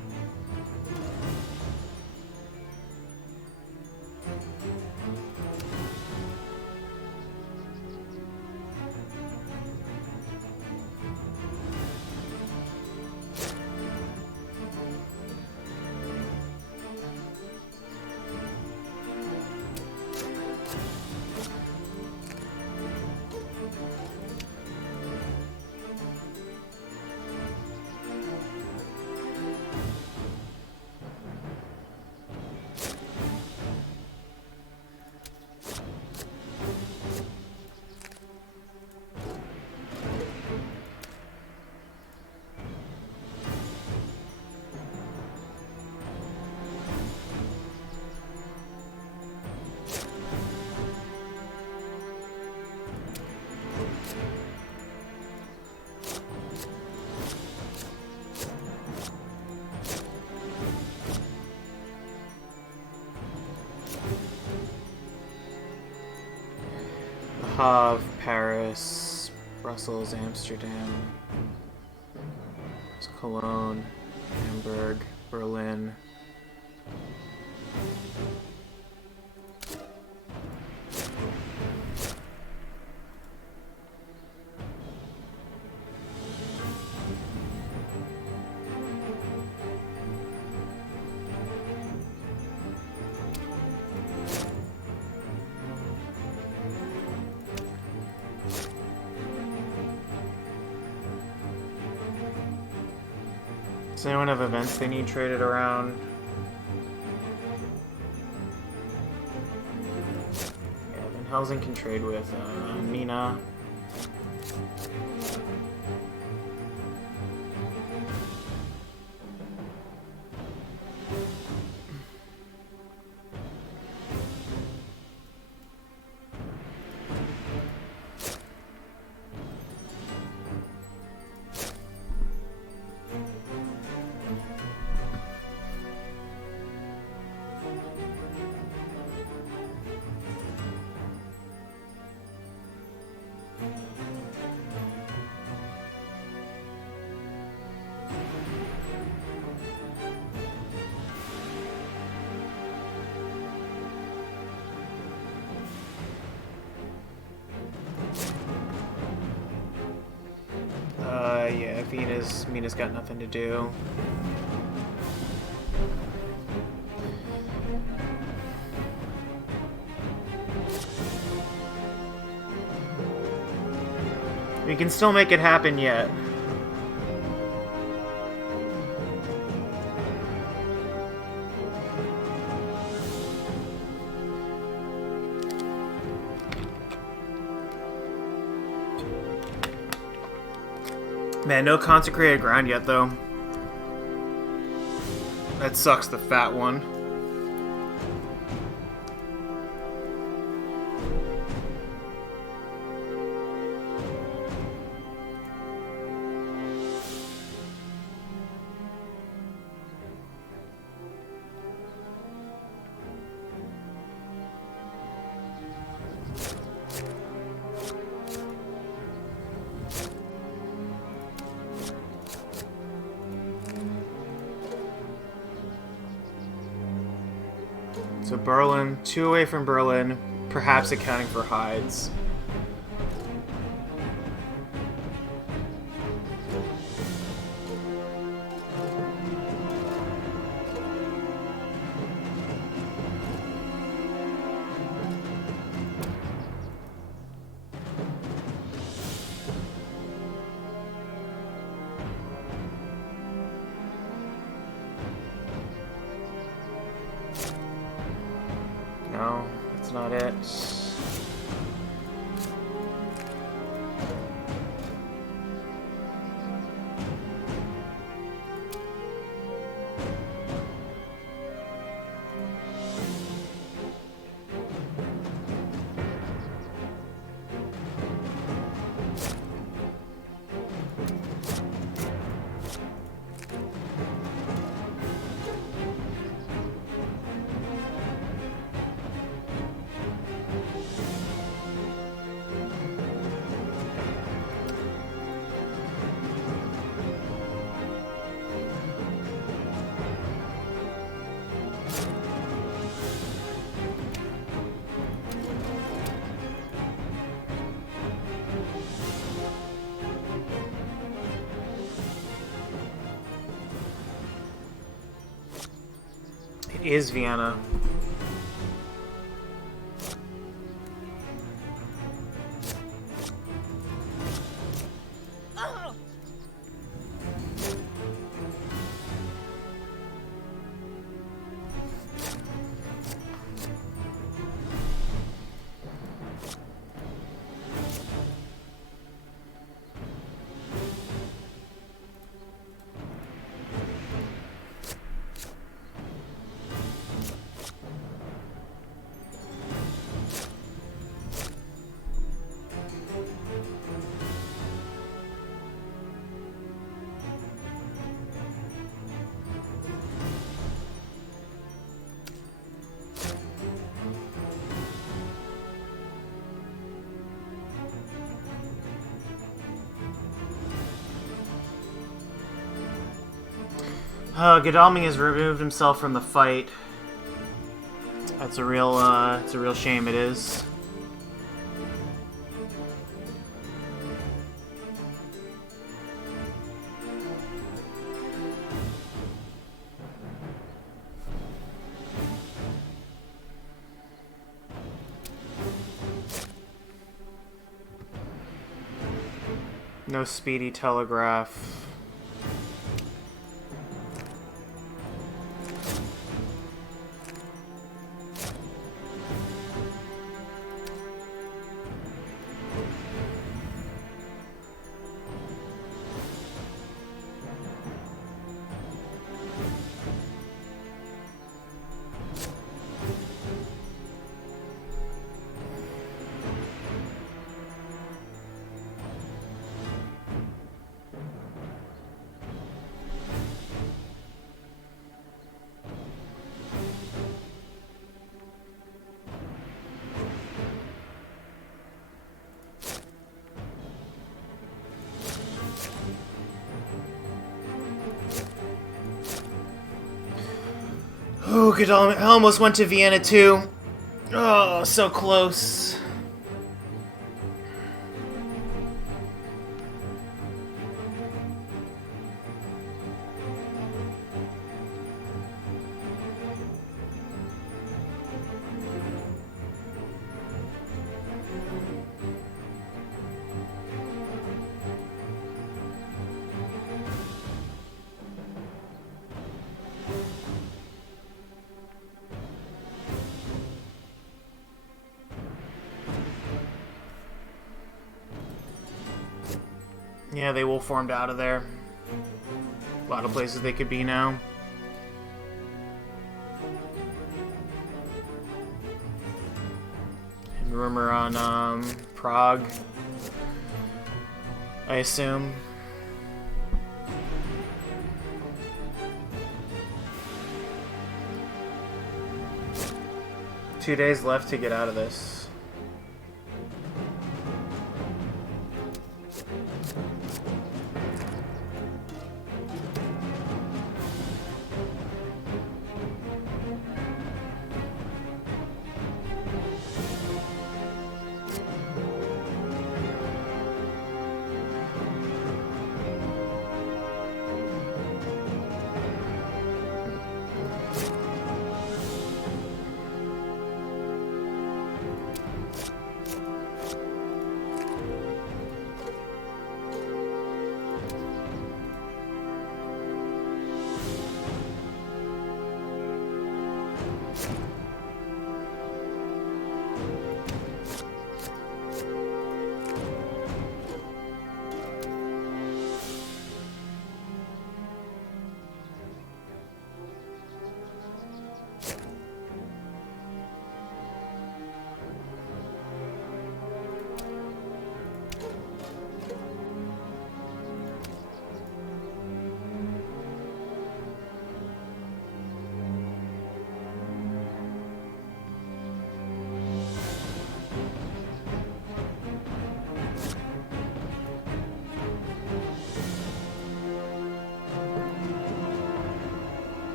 Havre, Paris, Brussels, Amsterdam, Cologne, Hamburg, Berlin. Does anyone have events they need traded around? Yeah, Van Helsing can trade with Mina. Yeah, Mina's got nothing to do. We can still make it happen yet. Man, no consecrated ground yet, though. That sucks, the fat one. So Berlin, 2 away from Berlin, perhaps accounting for hides. No, that's not it. It is Vienna. Godalming has removed himself from the fight. It's a real shame. It is. No speedy telegraph. Oh, good. I almost went to Vienna too. Oh, so close. Yeah, they will formed out of there. A lot of places they could be now. And rumor on Prague, I assume. Two days left to get out of this.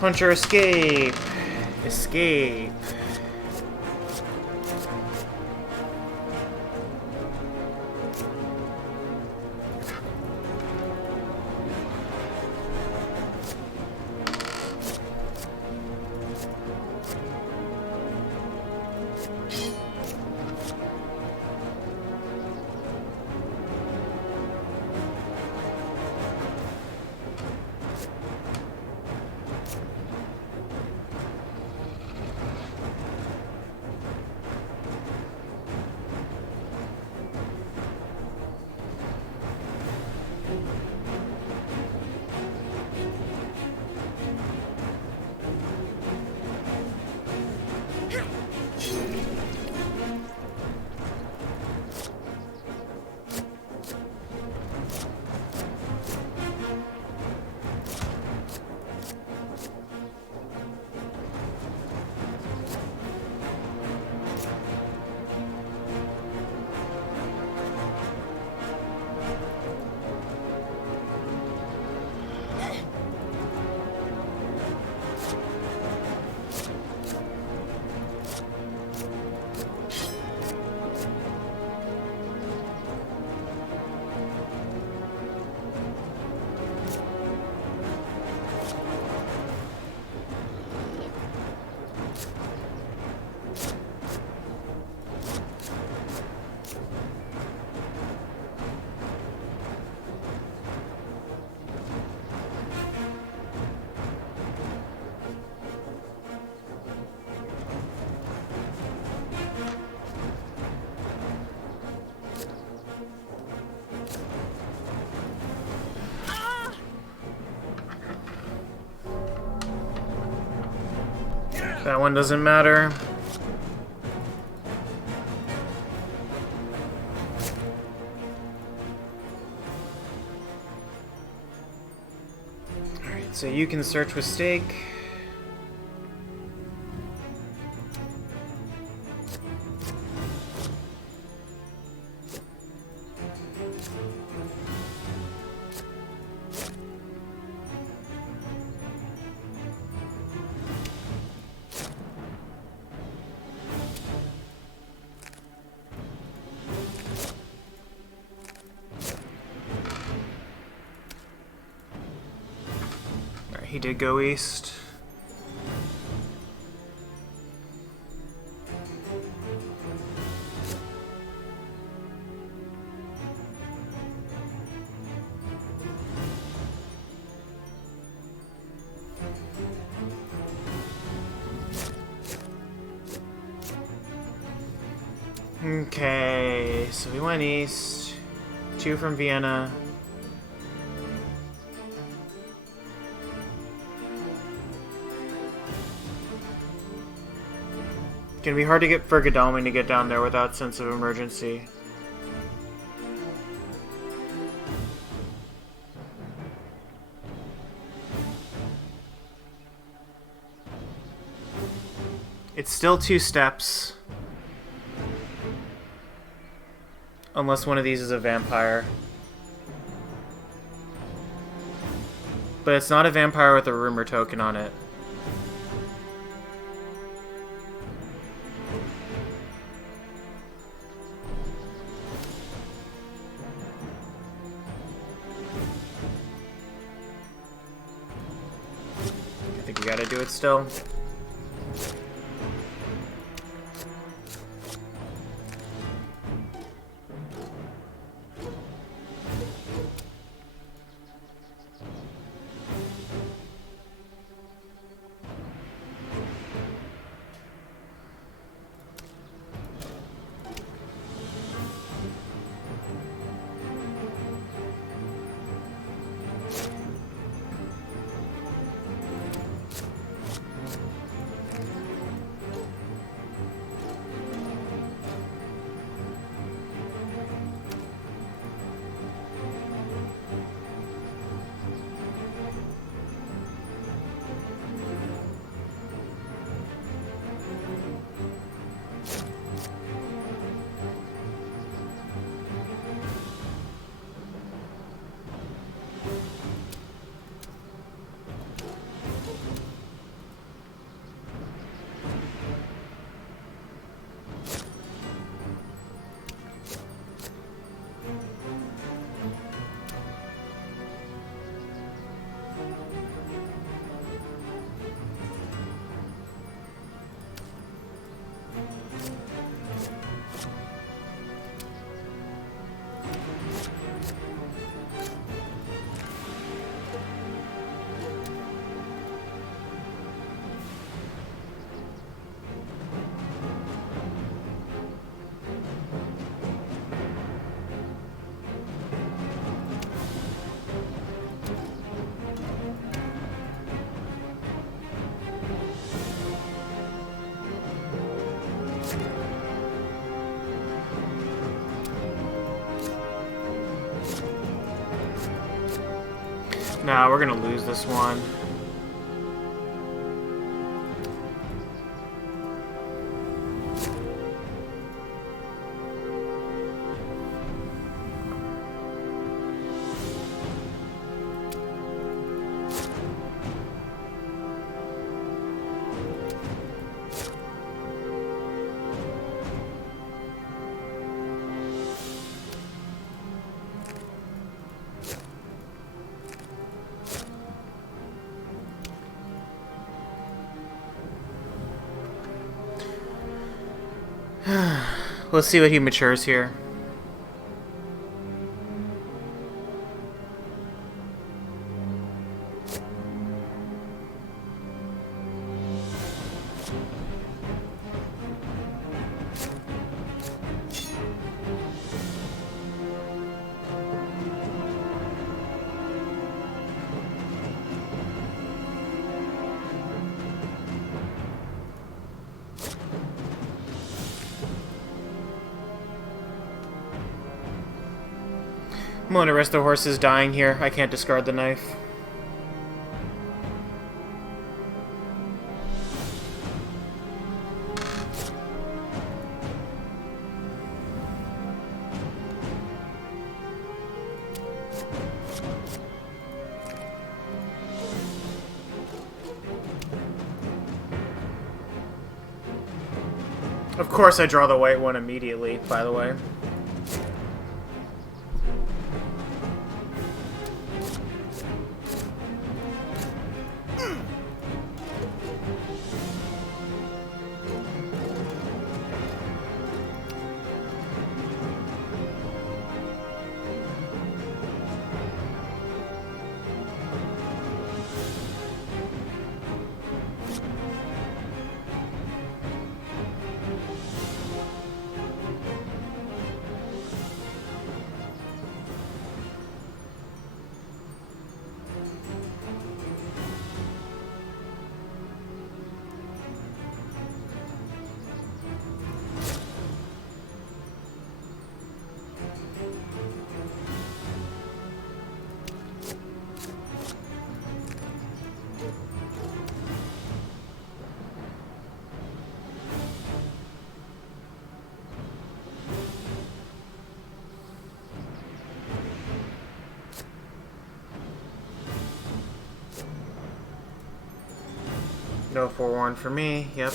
Puncher, escape! Escape! That one doesn't matter. Alright, so you can search with stake. He did go east. Okay, so we went east. 2 from Vienna. Gonna be hard to get for Godalming to get down there without sense of emergency. It's still 2 steps. Unless one of these is a vampire. But it's not a vampire with a rumor token on it. I think we gotta do it still. Nah, we're gonna lose this one. Let's see what he matures here. I'm going to rest the horses dying here. I can't discard the knife. Of course I draw the white one immediately, by the way. No forewarned for me, yep.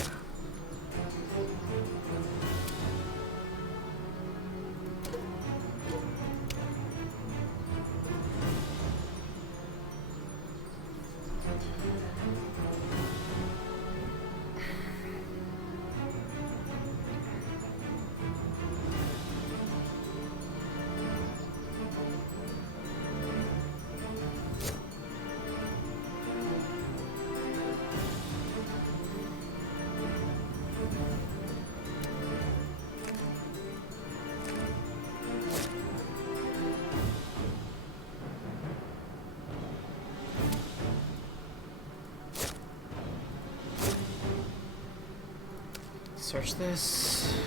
Search this.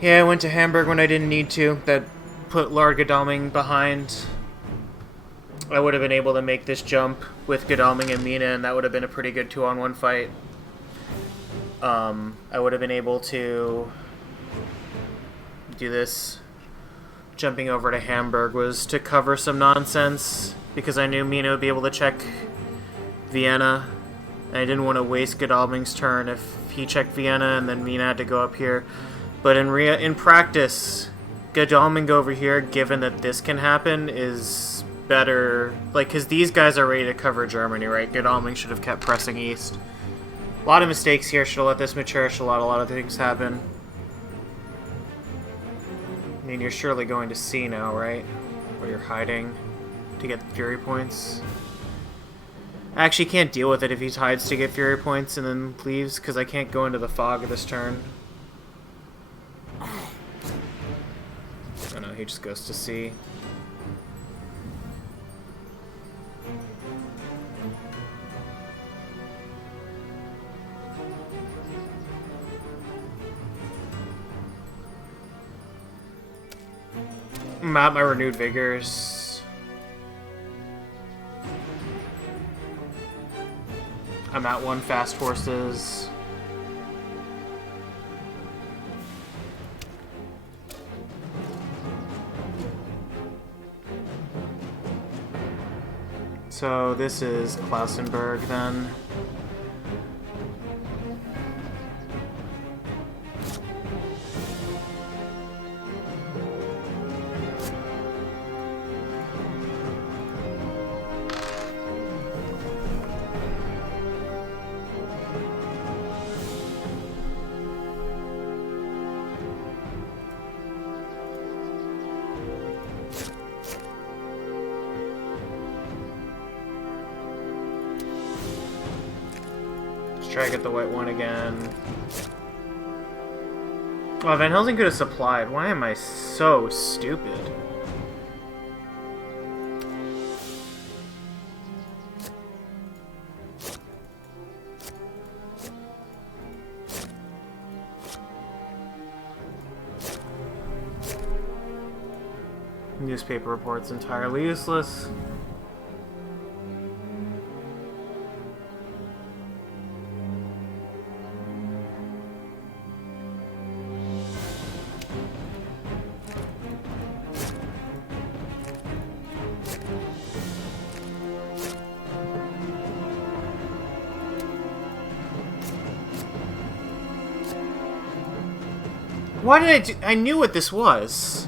Yeah, I went to Hamburg when I didn't need to. That put Lord Godalming behind. I would have been able to make this jump with Godalming and Mina, and that would have been a pretty good 2-on-1 fight. I would have been able to do this. Jumping over to Hamburg was to cover some nonsense, because I knew Mina would be able to check Vienna. And I didn't want to waste Godalming's turn if he checked Vienna and then Mina had to go up here. But in practice, Godalming over here, given that this can happen, is better. Like, because these guys are ready to cover Germany, right? Godalming should have kept pressing east. A lot of mistakes here. Should have let this mature. Should have let a lot of things happen. I mean, you're surely going to C now, right? Where you're hiding to get Fury points. I actually can't deal with it if he hides to get Fury points and then leaves, because I can't go into the fog this turn. Oh no, he just goes to C. I'm at my renewed vigors. I'm at 1 fast horses. So this is Klausenberg then. Try to get the white one again. Oh, Van Helsing could have supplied. Why am I so stupid? Newspaper reports entirely useless. Why did I do? I knew what this was.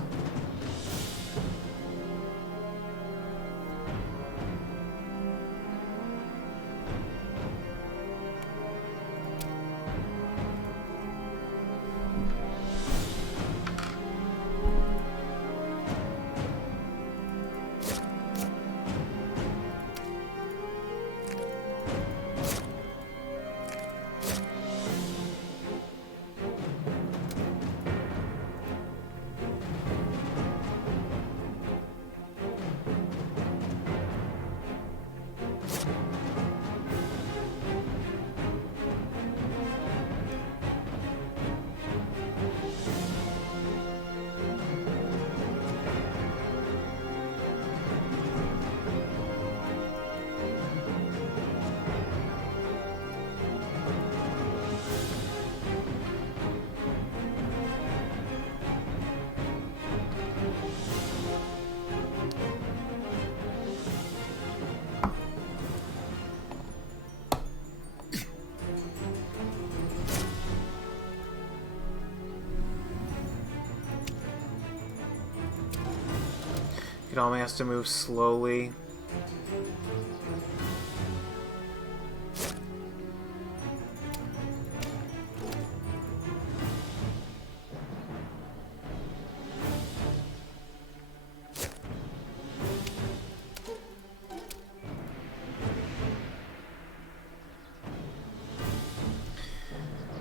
only has to move slowly.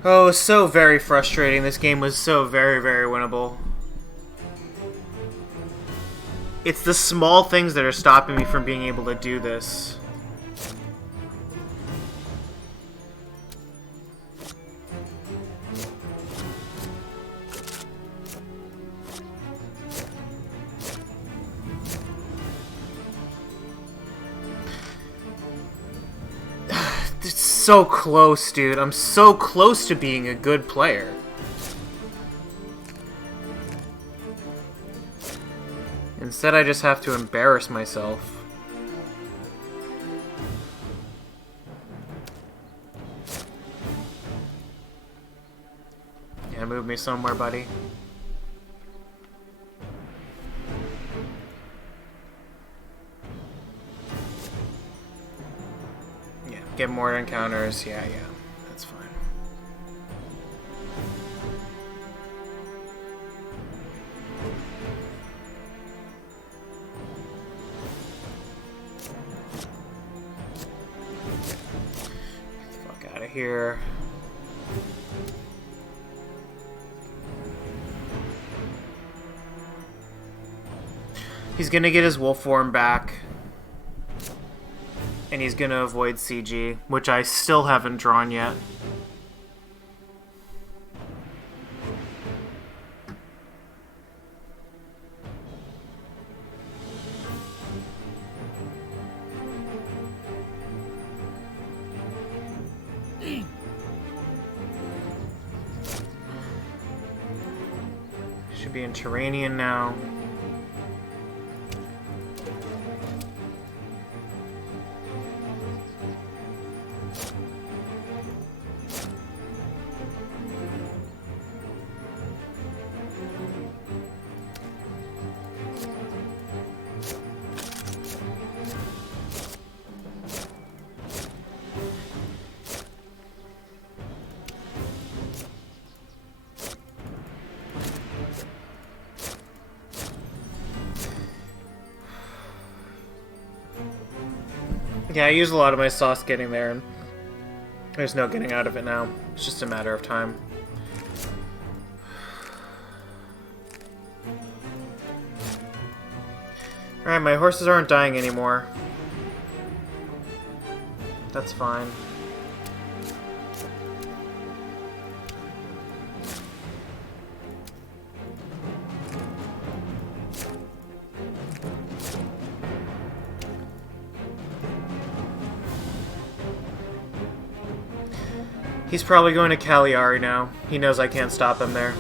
Oh, so very frustrating. This game was so very, very winnable. It's the small things that are stopping me from being able to do this. It's so close, dude. I'm so close to being a good player. Instead, I just have to embarrass myself. Yeah, move me somewhere, buddy. Yeah, get more encounters. Yeah, that's fine. Fuck out of here. He's gonna get his wolf form back. And he's gonna avoid CG, which I still haven't drawn yet. Should be in Terranian now. Yeah, I used a lot of my sauce getting there, and there's no getting out of it now. It's just a matter of time. Alright, my horses aren't dying anymore. That's fine. He's probably going to Cagliari now. He knows I can't stop him there.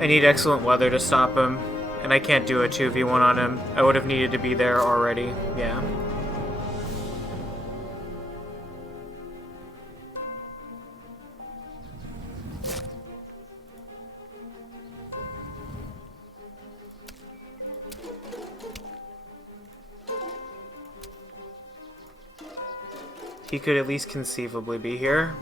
I need excellent weather to stop him, and I can't do a 2v1 on him. I would have needed to be there already, yeah. He could at least conceivably be here.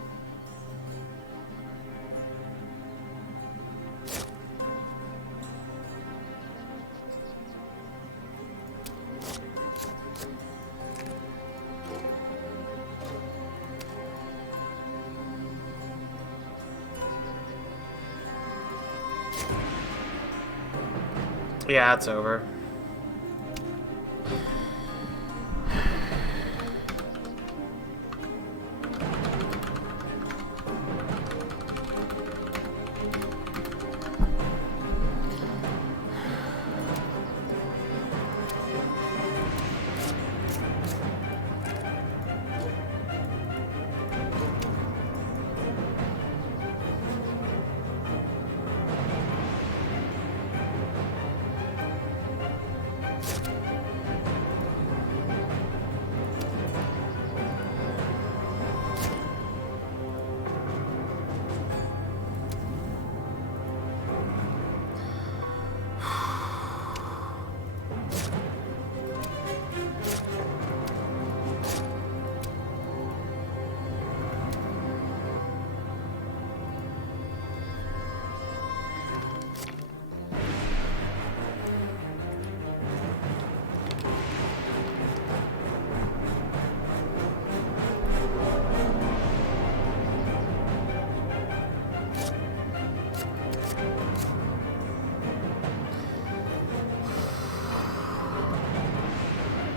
Yeah, it's over.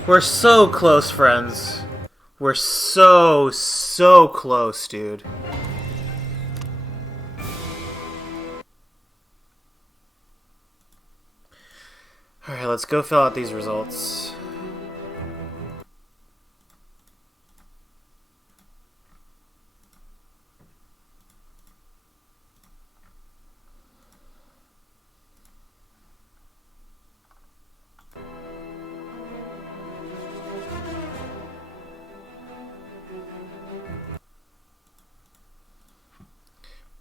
We're so close, friends. We're so close, dude. Alright, let's go fill out these results.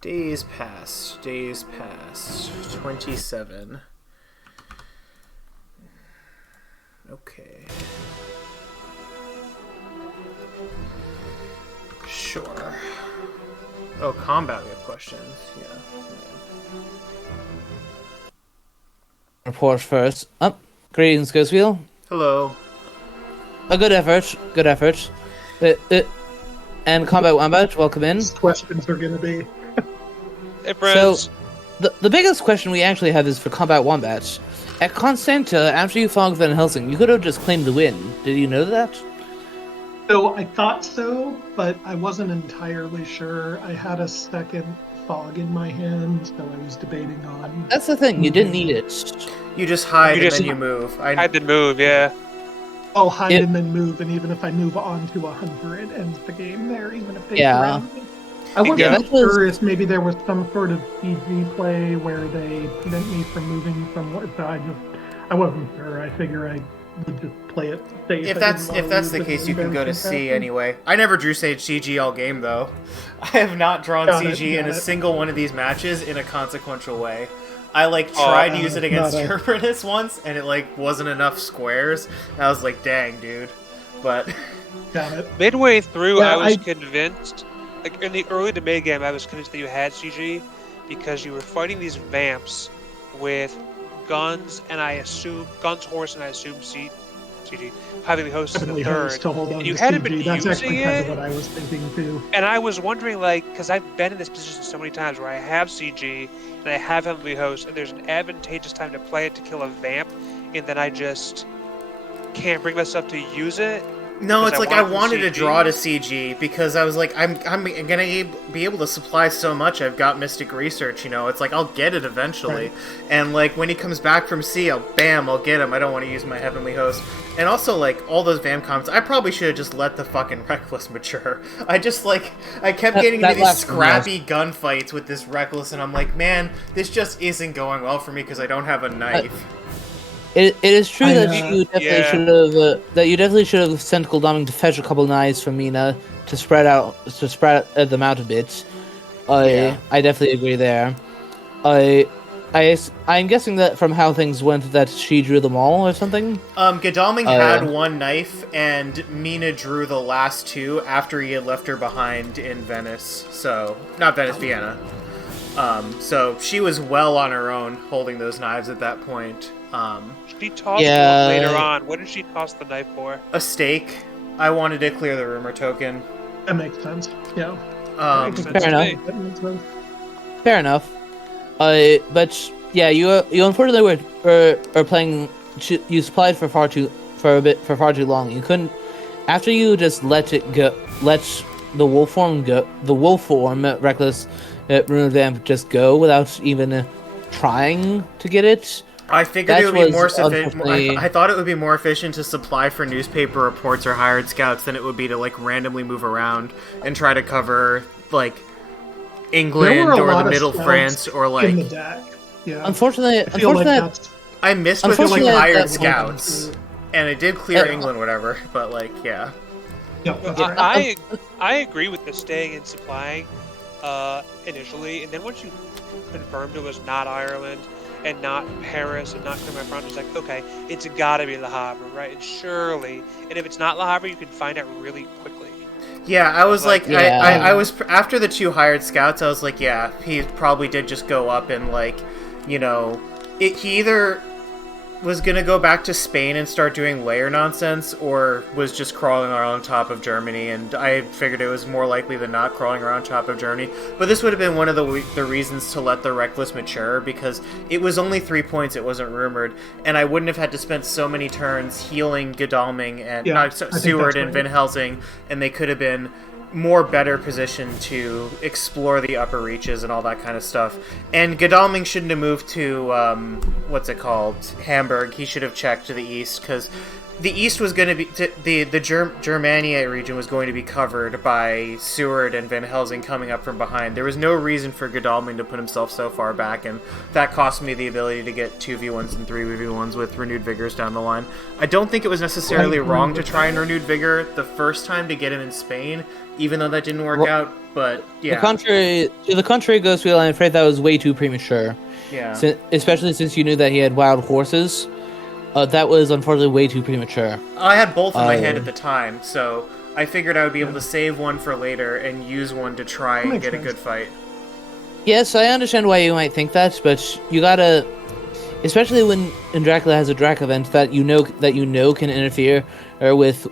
Days passed. 27. Okay. Sure. Oh, combat, we have questions. Yeah. Report first. Greetings, Ghostwheel. Hello. A good effort. And CombatWombat, welcome in. Questions are going to be. Hey, friends. So, the biggest question we actually have is for CombatWombat. At Constanta, after you fogged Van Helsing, you could have just claimed the win. Did you know that? So I thought so, but I wasn't entirely sure. I had a second fog in my hand, so I was debating on... That's the thing, you didn't need it. You just hide and then you move. Hide and move, yeah. Oh, hide and then move, and even if I move on to 100, it ends the game there, even if they surround me. I wasn't sure if maybe there was some sort of CG play where they prevent me from moving from what side. I wasn't sure. I figure I would just play it safe. If that's the case, you can go to C anyway. I never drew Sage CG all game though. I have not drawn CG in a single one of these matches in a consequential way. I tried to use it against Terminus once, and it wasn't enough squares. And I was like, dang, dude. But got it. Midway through, I was convinced. In the early to mid game, I was convinced that you had CG because you were fighting these vamps with guns, and guns, horse, and I assume CG. Heavenly Host is the third. And you hadn't been using it. Kind of what I was thinking too. And I was wondering, because I've been in this position so many times where I have CG and I have Heavenly Host, and there's an advantageous time to play it to kill a vamp, and then I just can't bring myself to use it. No, it's I wanted to draw to CG because I was like, I'm gonna be able to supply so much. I've got Mystic Research, It's I'll get it eventually, right. And when he comes back from C, I'll get him. I don't want to use my Heavenly Host, and also all those Vam comments. I probably should have just let the fucking Reckless mature. I just I kept getting into these scrappy gunfights with this Reckless, and I'm like, man, this just isn't going well for me because I don't have a knife. It is true that you definitely should have sent Goldaming to fetch a couple knives from Mina to spread them out a bit. I definitely agree there. I'm guessing that from how things went that she drew them all or something. Godalming had one knife, and Mina drew the last two after he had left her behind in Venice. So not Venice, Vienna. So she was well on her own holding those knives at that point. She tossed one later on. What did she toss the knife for? A stake. I wanted to clear the rumor token. That makes sense. Yeah. Fair enough. But yeah, you unfortunately were playing. You supplied for far too long. You couldn't. After you just let it go, let the wolf form go. The wolf form, Reckless, Rune Vamp just go without even trying to get it. I figured it would be more I thought it would be more efficient to supply for newspaper reports or hired scouts than it would be to randomly move around and try to cover England or the Middle France or in the deck. Yeah. Unfortunately, I missed with hired scouts, and it did clear England, whatever. But yeah. I agree with the staying and supplying initially, and then once you confirmed it was not Ireland and not Paris and not Clermont-Ferrand, it's okay, it's gotta be Le Havre, right? And surely, and if it's not Le Havre, you can find out really quickly. Yeah, I was I was after the two hired scouts, I was he probably did just go up and he either was gonna go back to Spain and start doing layer nonsense, or was just crawling around on top of Germany, and I figured it was more likely than not crawling around top of Germany. But this would have been one of the reasons to let the Reckless mature, because it was only 3 points, it wasn't rumored, and I wouldn't have had to spend so many turns healing Godalming and Seward and Van Helsing, and they could have been more better positioned to explore the upper reaches and all that kind of stuff. And Godalming shouldn't have moved to Hamburg. He should have checked to the east, because the east was going to be the Germania region was going to be covered by Seward and Van Helsing coming up from behind. There was no reason for Godalming to put himself so far back, and that cost me the ability to get 2v1s and 3v1s with renewed vigors down the line. I don't think it was necessarily wrong to try and renewed vigor the first time to get him in Spain, even though that didn't work out. But yeah, the contrary Ghostwheel, I'm afraid that was way too premature. Yeah, especially since you knew that he had wild horses. That was unfortunately way too premature. I had both in my head at the time, so I figured I would be able to save one for later and use one to try and get a good fight. Yes, I understand why you might think that, but you gotta, especially when Dracula has a Drac event that you know can interfere with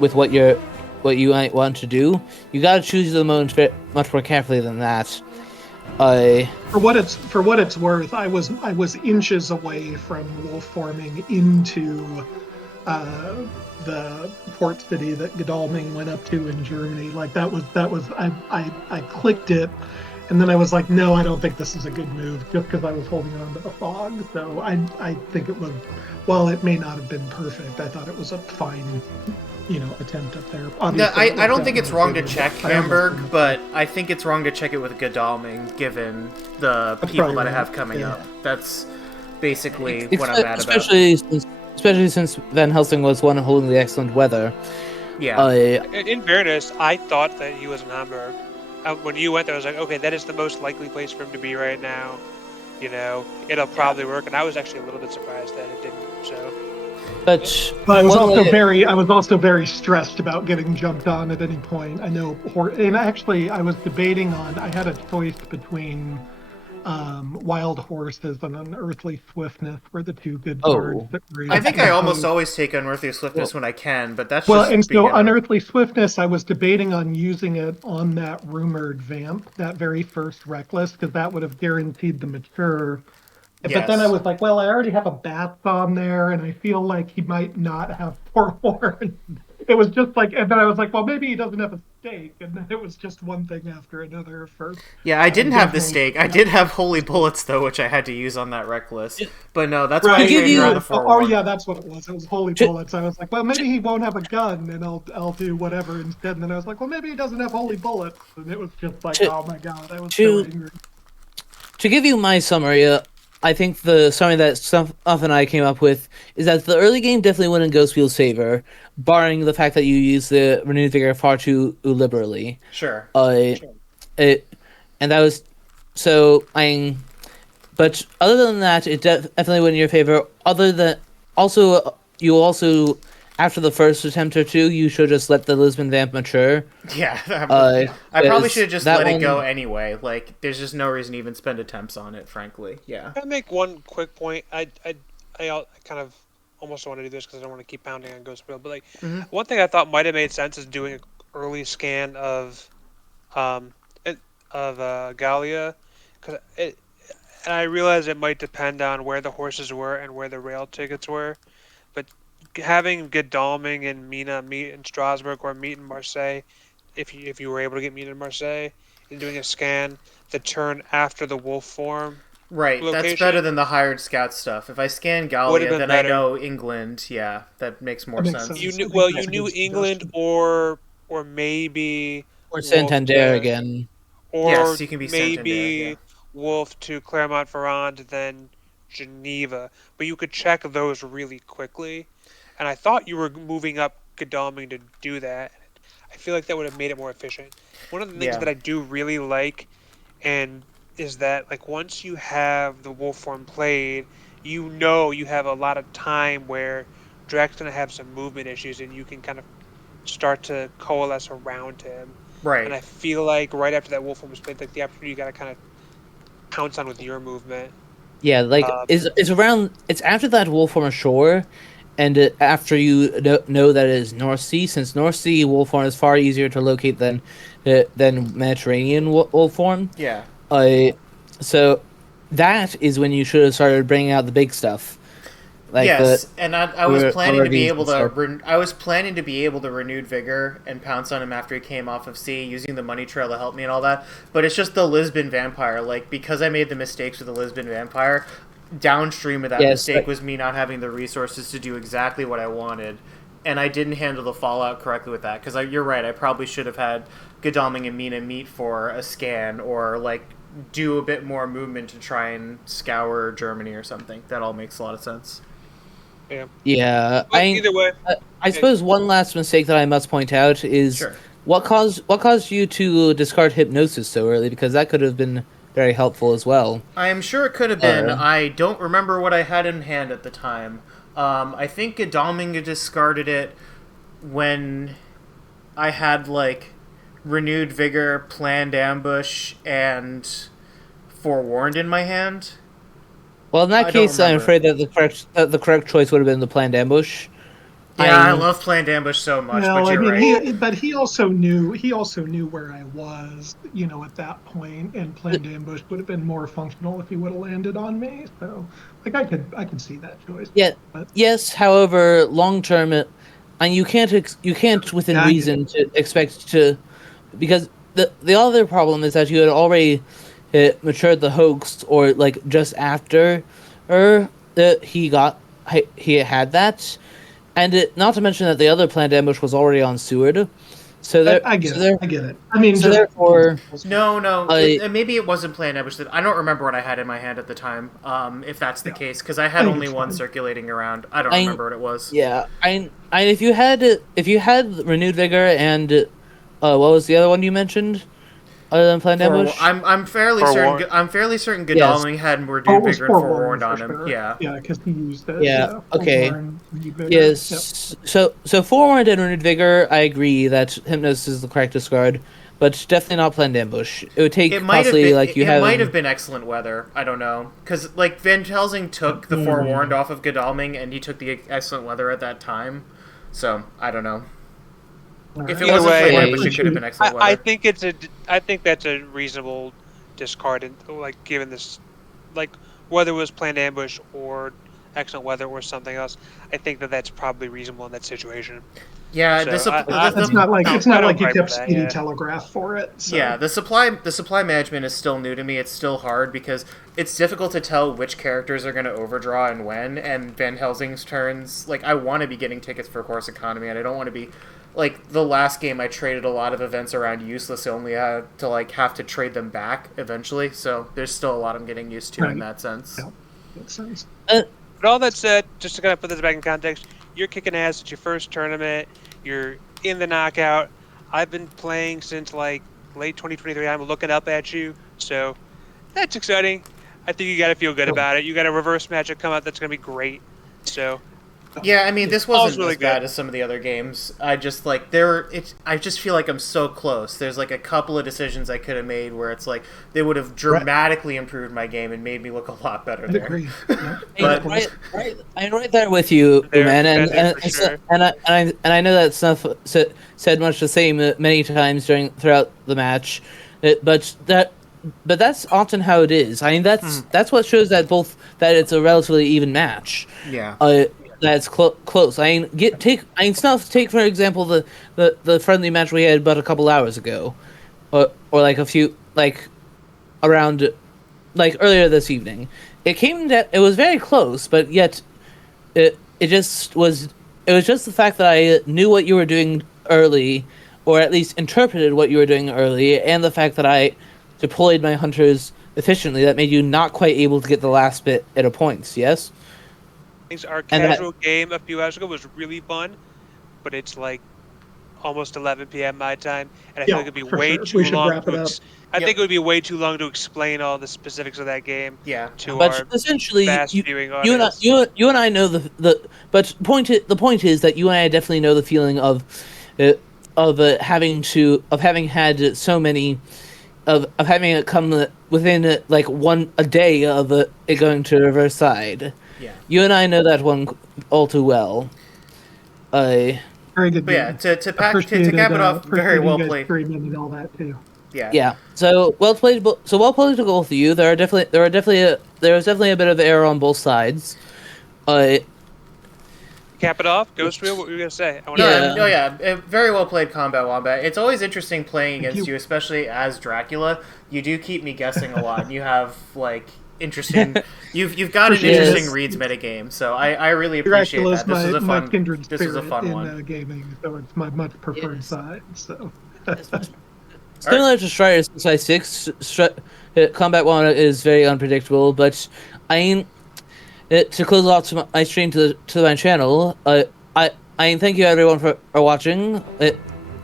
what you might want to do. You gotta choose the moments much more carefully than that. For what it's worth, I was inches away from wolf forming into the port city that Godalming went up to in Germany. Like that was I clicked it, and then I was like, no, I don't think this is a good move, just because I was holding on to the fog. So I think it was, while it may not have been perfect, I thought it was a fine attempt up there. I don't think it's wrong to check Hamburg, but I think it's wrong to check it with Godalming, given the people that I have coming up. That's basically what I'm mad about. Especially since Van Helsing was one holding the excellent weather. Yeah. In fairness, I thought that he was in Hamburg. When you went there, I was like, okay, that is the most likely place for him to be right now. It'll probably work, and I was actually a little bit surprised that it didn't. So. But I was also very stressed about getting jumped on at any point. I know, and actually, I was debating on. I had a choice between wild horses and unearthly swiftness were the two good cards that were. I think I almost always take unearthly swiftness when I can, but that's so unearthly swiftness. I was debating on using it on that rumored vamp, that very first reckless, because that would have guaranteed the mature. Yes. But then I was like, well, I already have a bats on there, and I feel like he might not have forewarned. It was just like, and then I was like, well, maybe he doesn't have a stake, and then it was just one thing after another. First, yeah, I didn't have the stake. I did have holy bullets though, which I had to use on that reckless. But no, that's why I traded around the forewarn. Oh yeah, that's what it was. It was holy bullets. I was like, well, maybe he won't have a gun, and I'll do whatever instead. And then I was like, well, maybe he doesn't have holy bullets, and it was just like, oh my god, I was so angry. To give you my summary. I think the summary that Stuff and I came up with is that the early game definitely went in Ghostwheel's favor, barring the fact that you used the renewed vigor far too liberally. Sure. And that was so. But other than that, it definitely went in your favor. You also after the first attempt or two, you should just let the Lisbon vamp mature. Yeah, I probably should have just let it go anyway. Like, there's just no reason to even spend attempts on it, frankly. Yeah. Can I make one quick point? I kind of almost want to do this because I don't want to keep pounding on Ghostwheel, but one thing I thought might have made sense is doing an early scan of Gallia, and I realize it might depend on where the horses were and where the rail tickets were, but having Godalming and Mina meet in Strasbourg or meet in Marseille, if you were able to get meet in Marseille, and doing a scan the turn after the wolf form. Right, location, that's better than the hired scout stuff. If I scan Gallia, then better. I know England. Yeah, that makes more sense. You knew England or maybe Santander again. Or yes, you can be maybe Santander, Wolf to Clermont-Ferrand, then Geneva. But you could check those really quickly. And I thought you were moving up Godalming to do that. I feel like that would have made it more efficient. One of the things that I do really like is that, like, once you have the wolf form played, you have a lot of time where Drac's going to have some movement issues, and you can kind of start to coalesce around him. Right. And I feel like right after that wolf form was played, like, the opportunity you got to kind of pounce on with your movement. Yeah, like it's around. It's after that wolf form ashore, and after you know that it is North Sea. Since North Sea wolf form is far easier to locate than Mediterranean wolf form. Yeah. So that is when you should have started bringing out the big stuff. Like yes, and I was planning to be able to. I was planning to be able to renewed vigor and pounce on him after he came off of sea, using the money trail to help me and all that. But it's just the Lisbon vampire. Like, because I made the mistakes with the Lisbon vampire, downstream of that mistake was me not having the resources to do exactly what I wanted, and I didn't handle the fallout correctly with that. Because you're right, I probably should have had Godalming and Mina meet for a scan, or like do a bit more movement to try and scour Germany or something. That all makes a lot of sense. Yeah. Either way, I suppose one last mistake that I must point out is what caused you to discard hypnosis so early, because that could have been very helpful as well. I am sure it could have been. I don't remember what I had in hand at the time. I think Godalming discarded it when I had like renewed vigor, planned ambush, and forewarned in my hand. Well, in that case, I'm afraid that the correct choice would have been the planned ambush. Yeah, I love planned ambush so much. No, but you're right. but he also knew where I was, at that point, and planned ambush would have been more functional if he would have landed on me. So, like, I could see that choice. Yeah. But. Yes. However, long term, and you can't within reason to expect to, because the other problem is that you had already matured the hoax, or like just after he had that, and not to mention that the other planned ambush was already on Seward. So I get it. I mean, so therefore, no, maybe it wasn't planned ambush. I don't remember what I had in my hand at the time. If that's the case, because I had only one circulating around. I don't remember what it was. Yeah, if you had renewed vigor and what was the other one you mentioned? Other than planned ambush, I'm fairly certain. I'm fairly certain Godalming had renewed vigor and forewarned on him. Sure. Yeah, because he used it. Yeah. Okay. Yes. Yep. So forewarned and renewed vigor, I agree that hypnosis is the correct discard, but definitely not planned ambush. It would take possibly like you have. It might have been excellent weather. I don't know, because like Van Helsing took the forewarned off of Godalming, and he took the excellent weather at that time. So I don't know. If it wasn't planned ambush, it could have been excellent weather. I think that's a reasonable discard, and like given this, like whether it was planned ambush or excellent weather or something else, I think that's probably reasonable in that situation. Yeah, it's not like you kept speedy telegraph for it. So. Yeah, the supply management is still new to me. It's still hard because it's difficult to tell which characters are going to overdraw and when. And Van Helsing's turns, like I want to be getting tickets for Course Economy, and I don't want to be. Like, the last game, I traded a lot of events around useless. I only had to, like, have to trade them back eventually. So there's still a lot I'm getting used to in that sense. Yeah, makes sense. But all that said, just to kind of put this back in context, you're kicking ass at your first tournament. You're in the knockout. I've been playing since, like, late 2023. I'm looking up at you. So that's exciting. I think you got to feel good about it. You got a reverse magic come out that's going to be great. So... Yeah, I mean, this wasn't really as bad as some of the other games. I just I just feel like I'm so close. There's like a couple of decisions I could have made where it's like they would have dramatically improved my game and made me look a lot better there. Agree. But I'm right there with you, man, and I know that stuff said much the same many times throughout the match, but that's often how it is. I mean, that's what shows that it's a relatively even match. Yeah. That's close. Take for example the friendly match we had about a couple hours ago, or like a few around earlier this evening. It was very close, but yet it was just the fact that I knew what you were doing early, or at least interpreted what you were doing early, and the fact that I deployed my hunters efficiently that made you not quite able to get the last bit at a points. Yes. Our casual game a few hours ago was really fun, but it's like almost 11 p.m. my time, and I feel like it'd be way too long. I think it would be way too long to explain all the specifics of that game. Yeah, but essentially, you and I know the the point is that you and I definitely know the feeling of having had so many of having it come within like a day of it going to the reverse side. Yeah. You and I know that one all too well. Very good. But yeah, to cap it off, very well played. And all that too. Yeah. Yeah. So well played. So well played to both of you. There was definitely a bit of error on both sides. Cap it off, Ghostwheel. What were you gonna say? Very well played, CombatWombat. It's always interesting playing against you, especially as Dracula. You do keep me guessing a lot, and you have like interesting. You've got an interesting reads metagame, so I really appreciate Dracula's that. This was a fun. Kindred This was a fun in, one. Gaming, so it's my much preferred side. So. Similar to Strider 6x6, CombatWombat is very unpredictable, but I mean, to close off my stream to my channel, thank you everyone for watching. This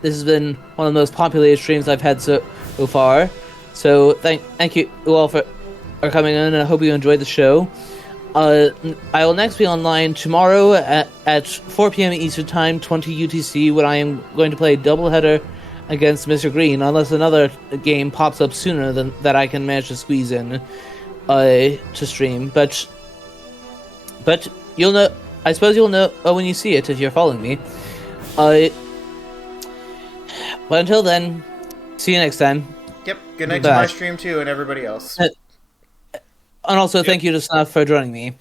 has been one of the most populated streams I've had so far. So thank you all for coming in, and I hope you enjoyed the show. I will next be online tomorrow at 4 p.m. Eastern Time, 20 UTC, when I am going to play a doubleheader against Mr. Green, unless another game pops up sooner than that I can manage to squeeze in to stream. But you'll know. I suppose you'll know when you see it if you're following me. But until then, see you next time. Yep. Good night to my stream too, and everybody else. And also, thank you to Snuff for joining me.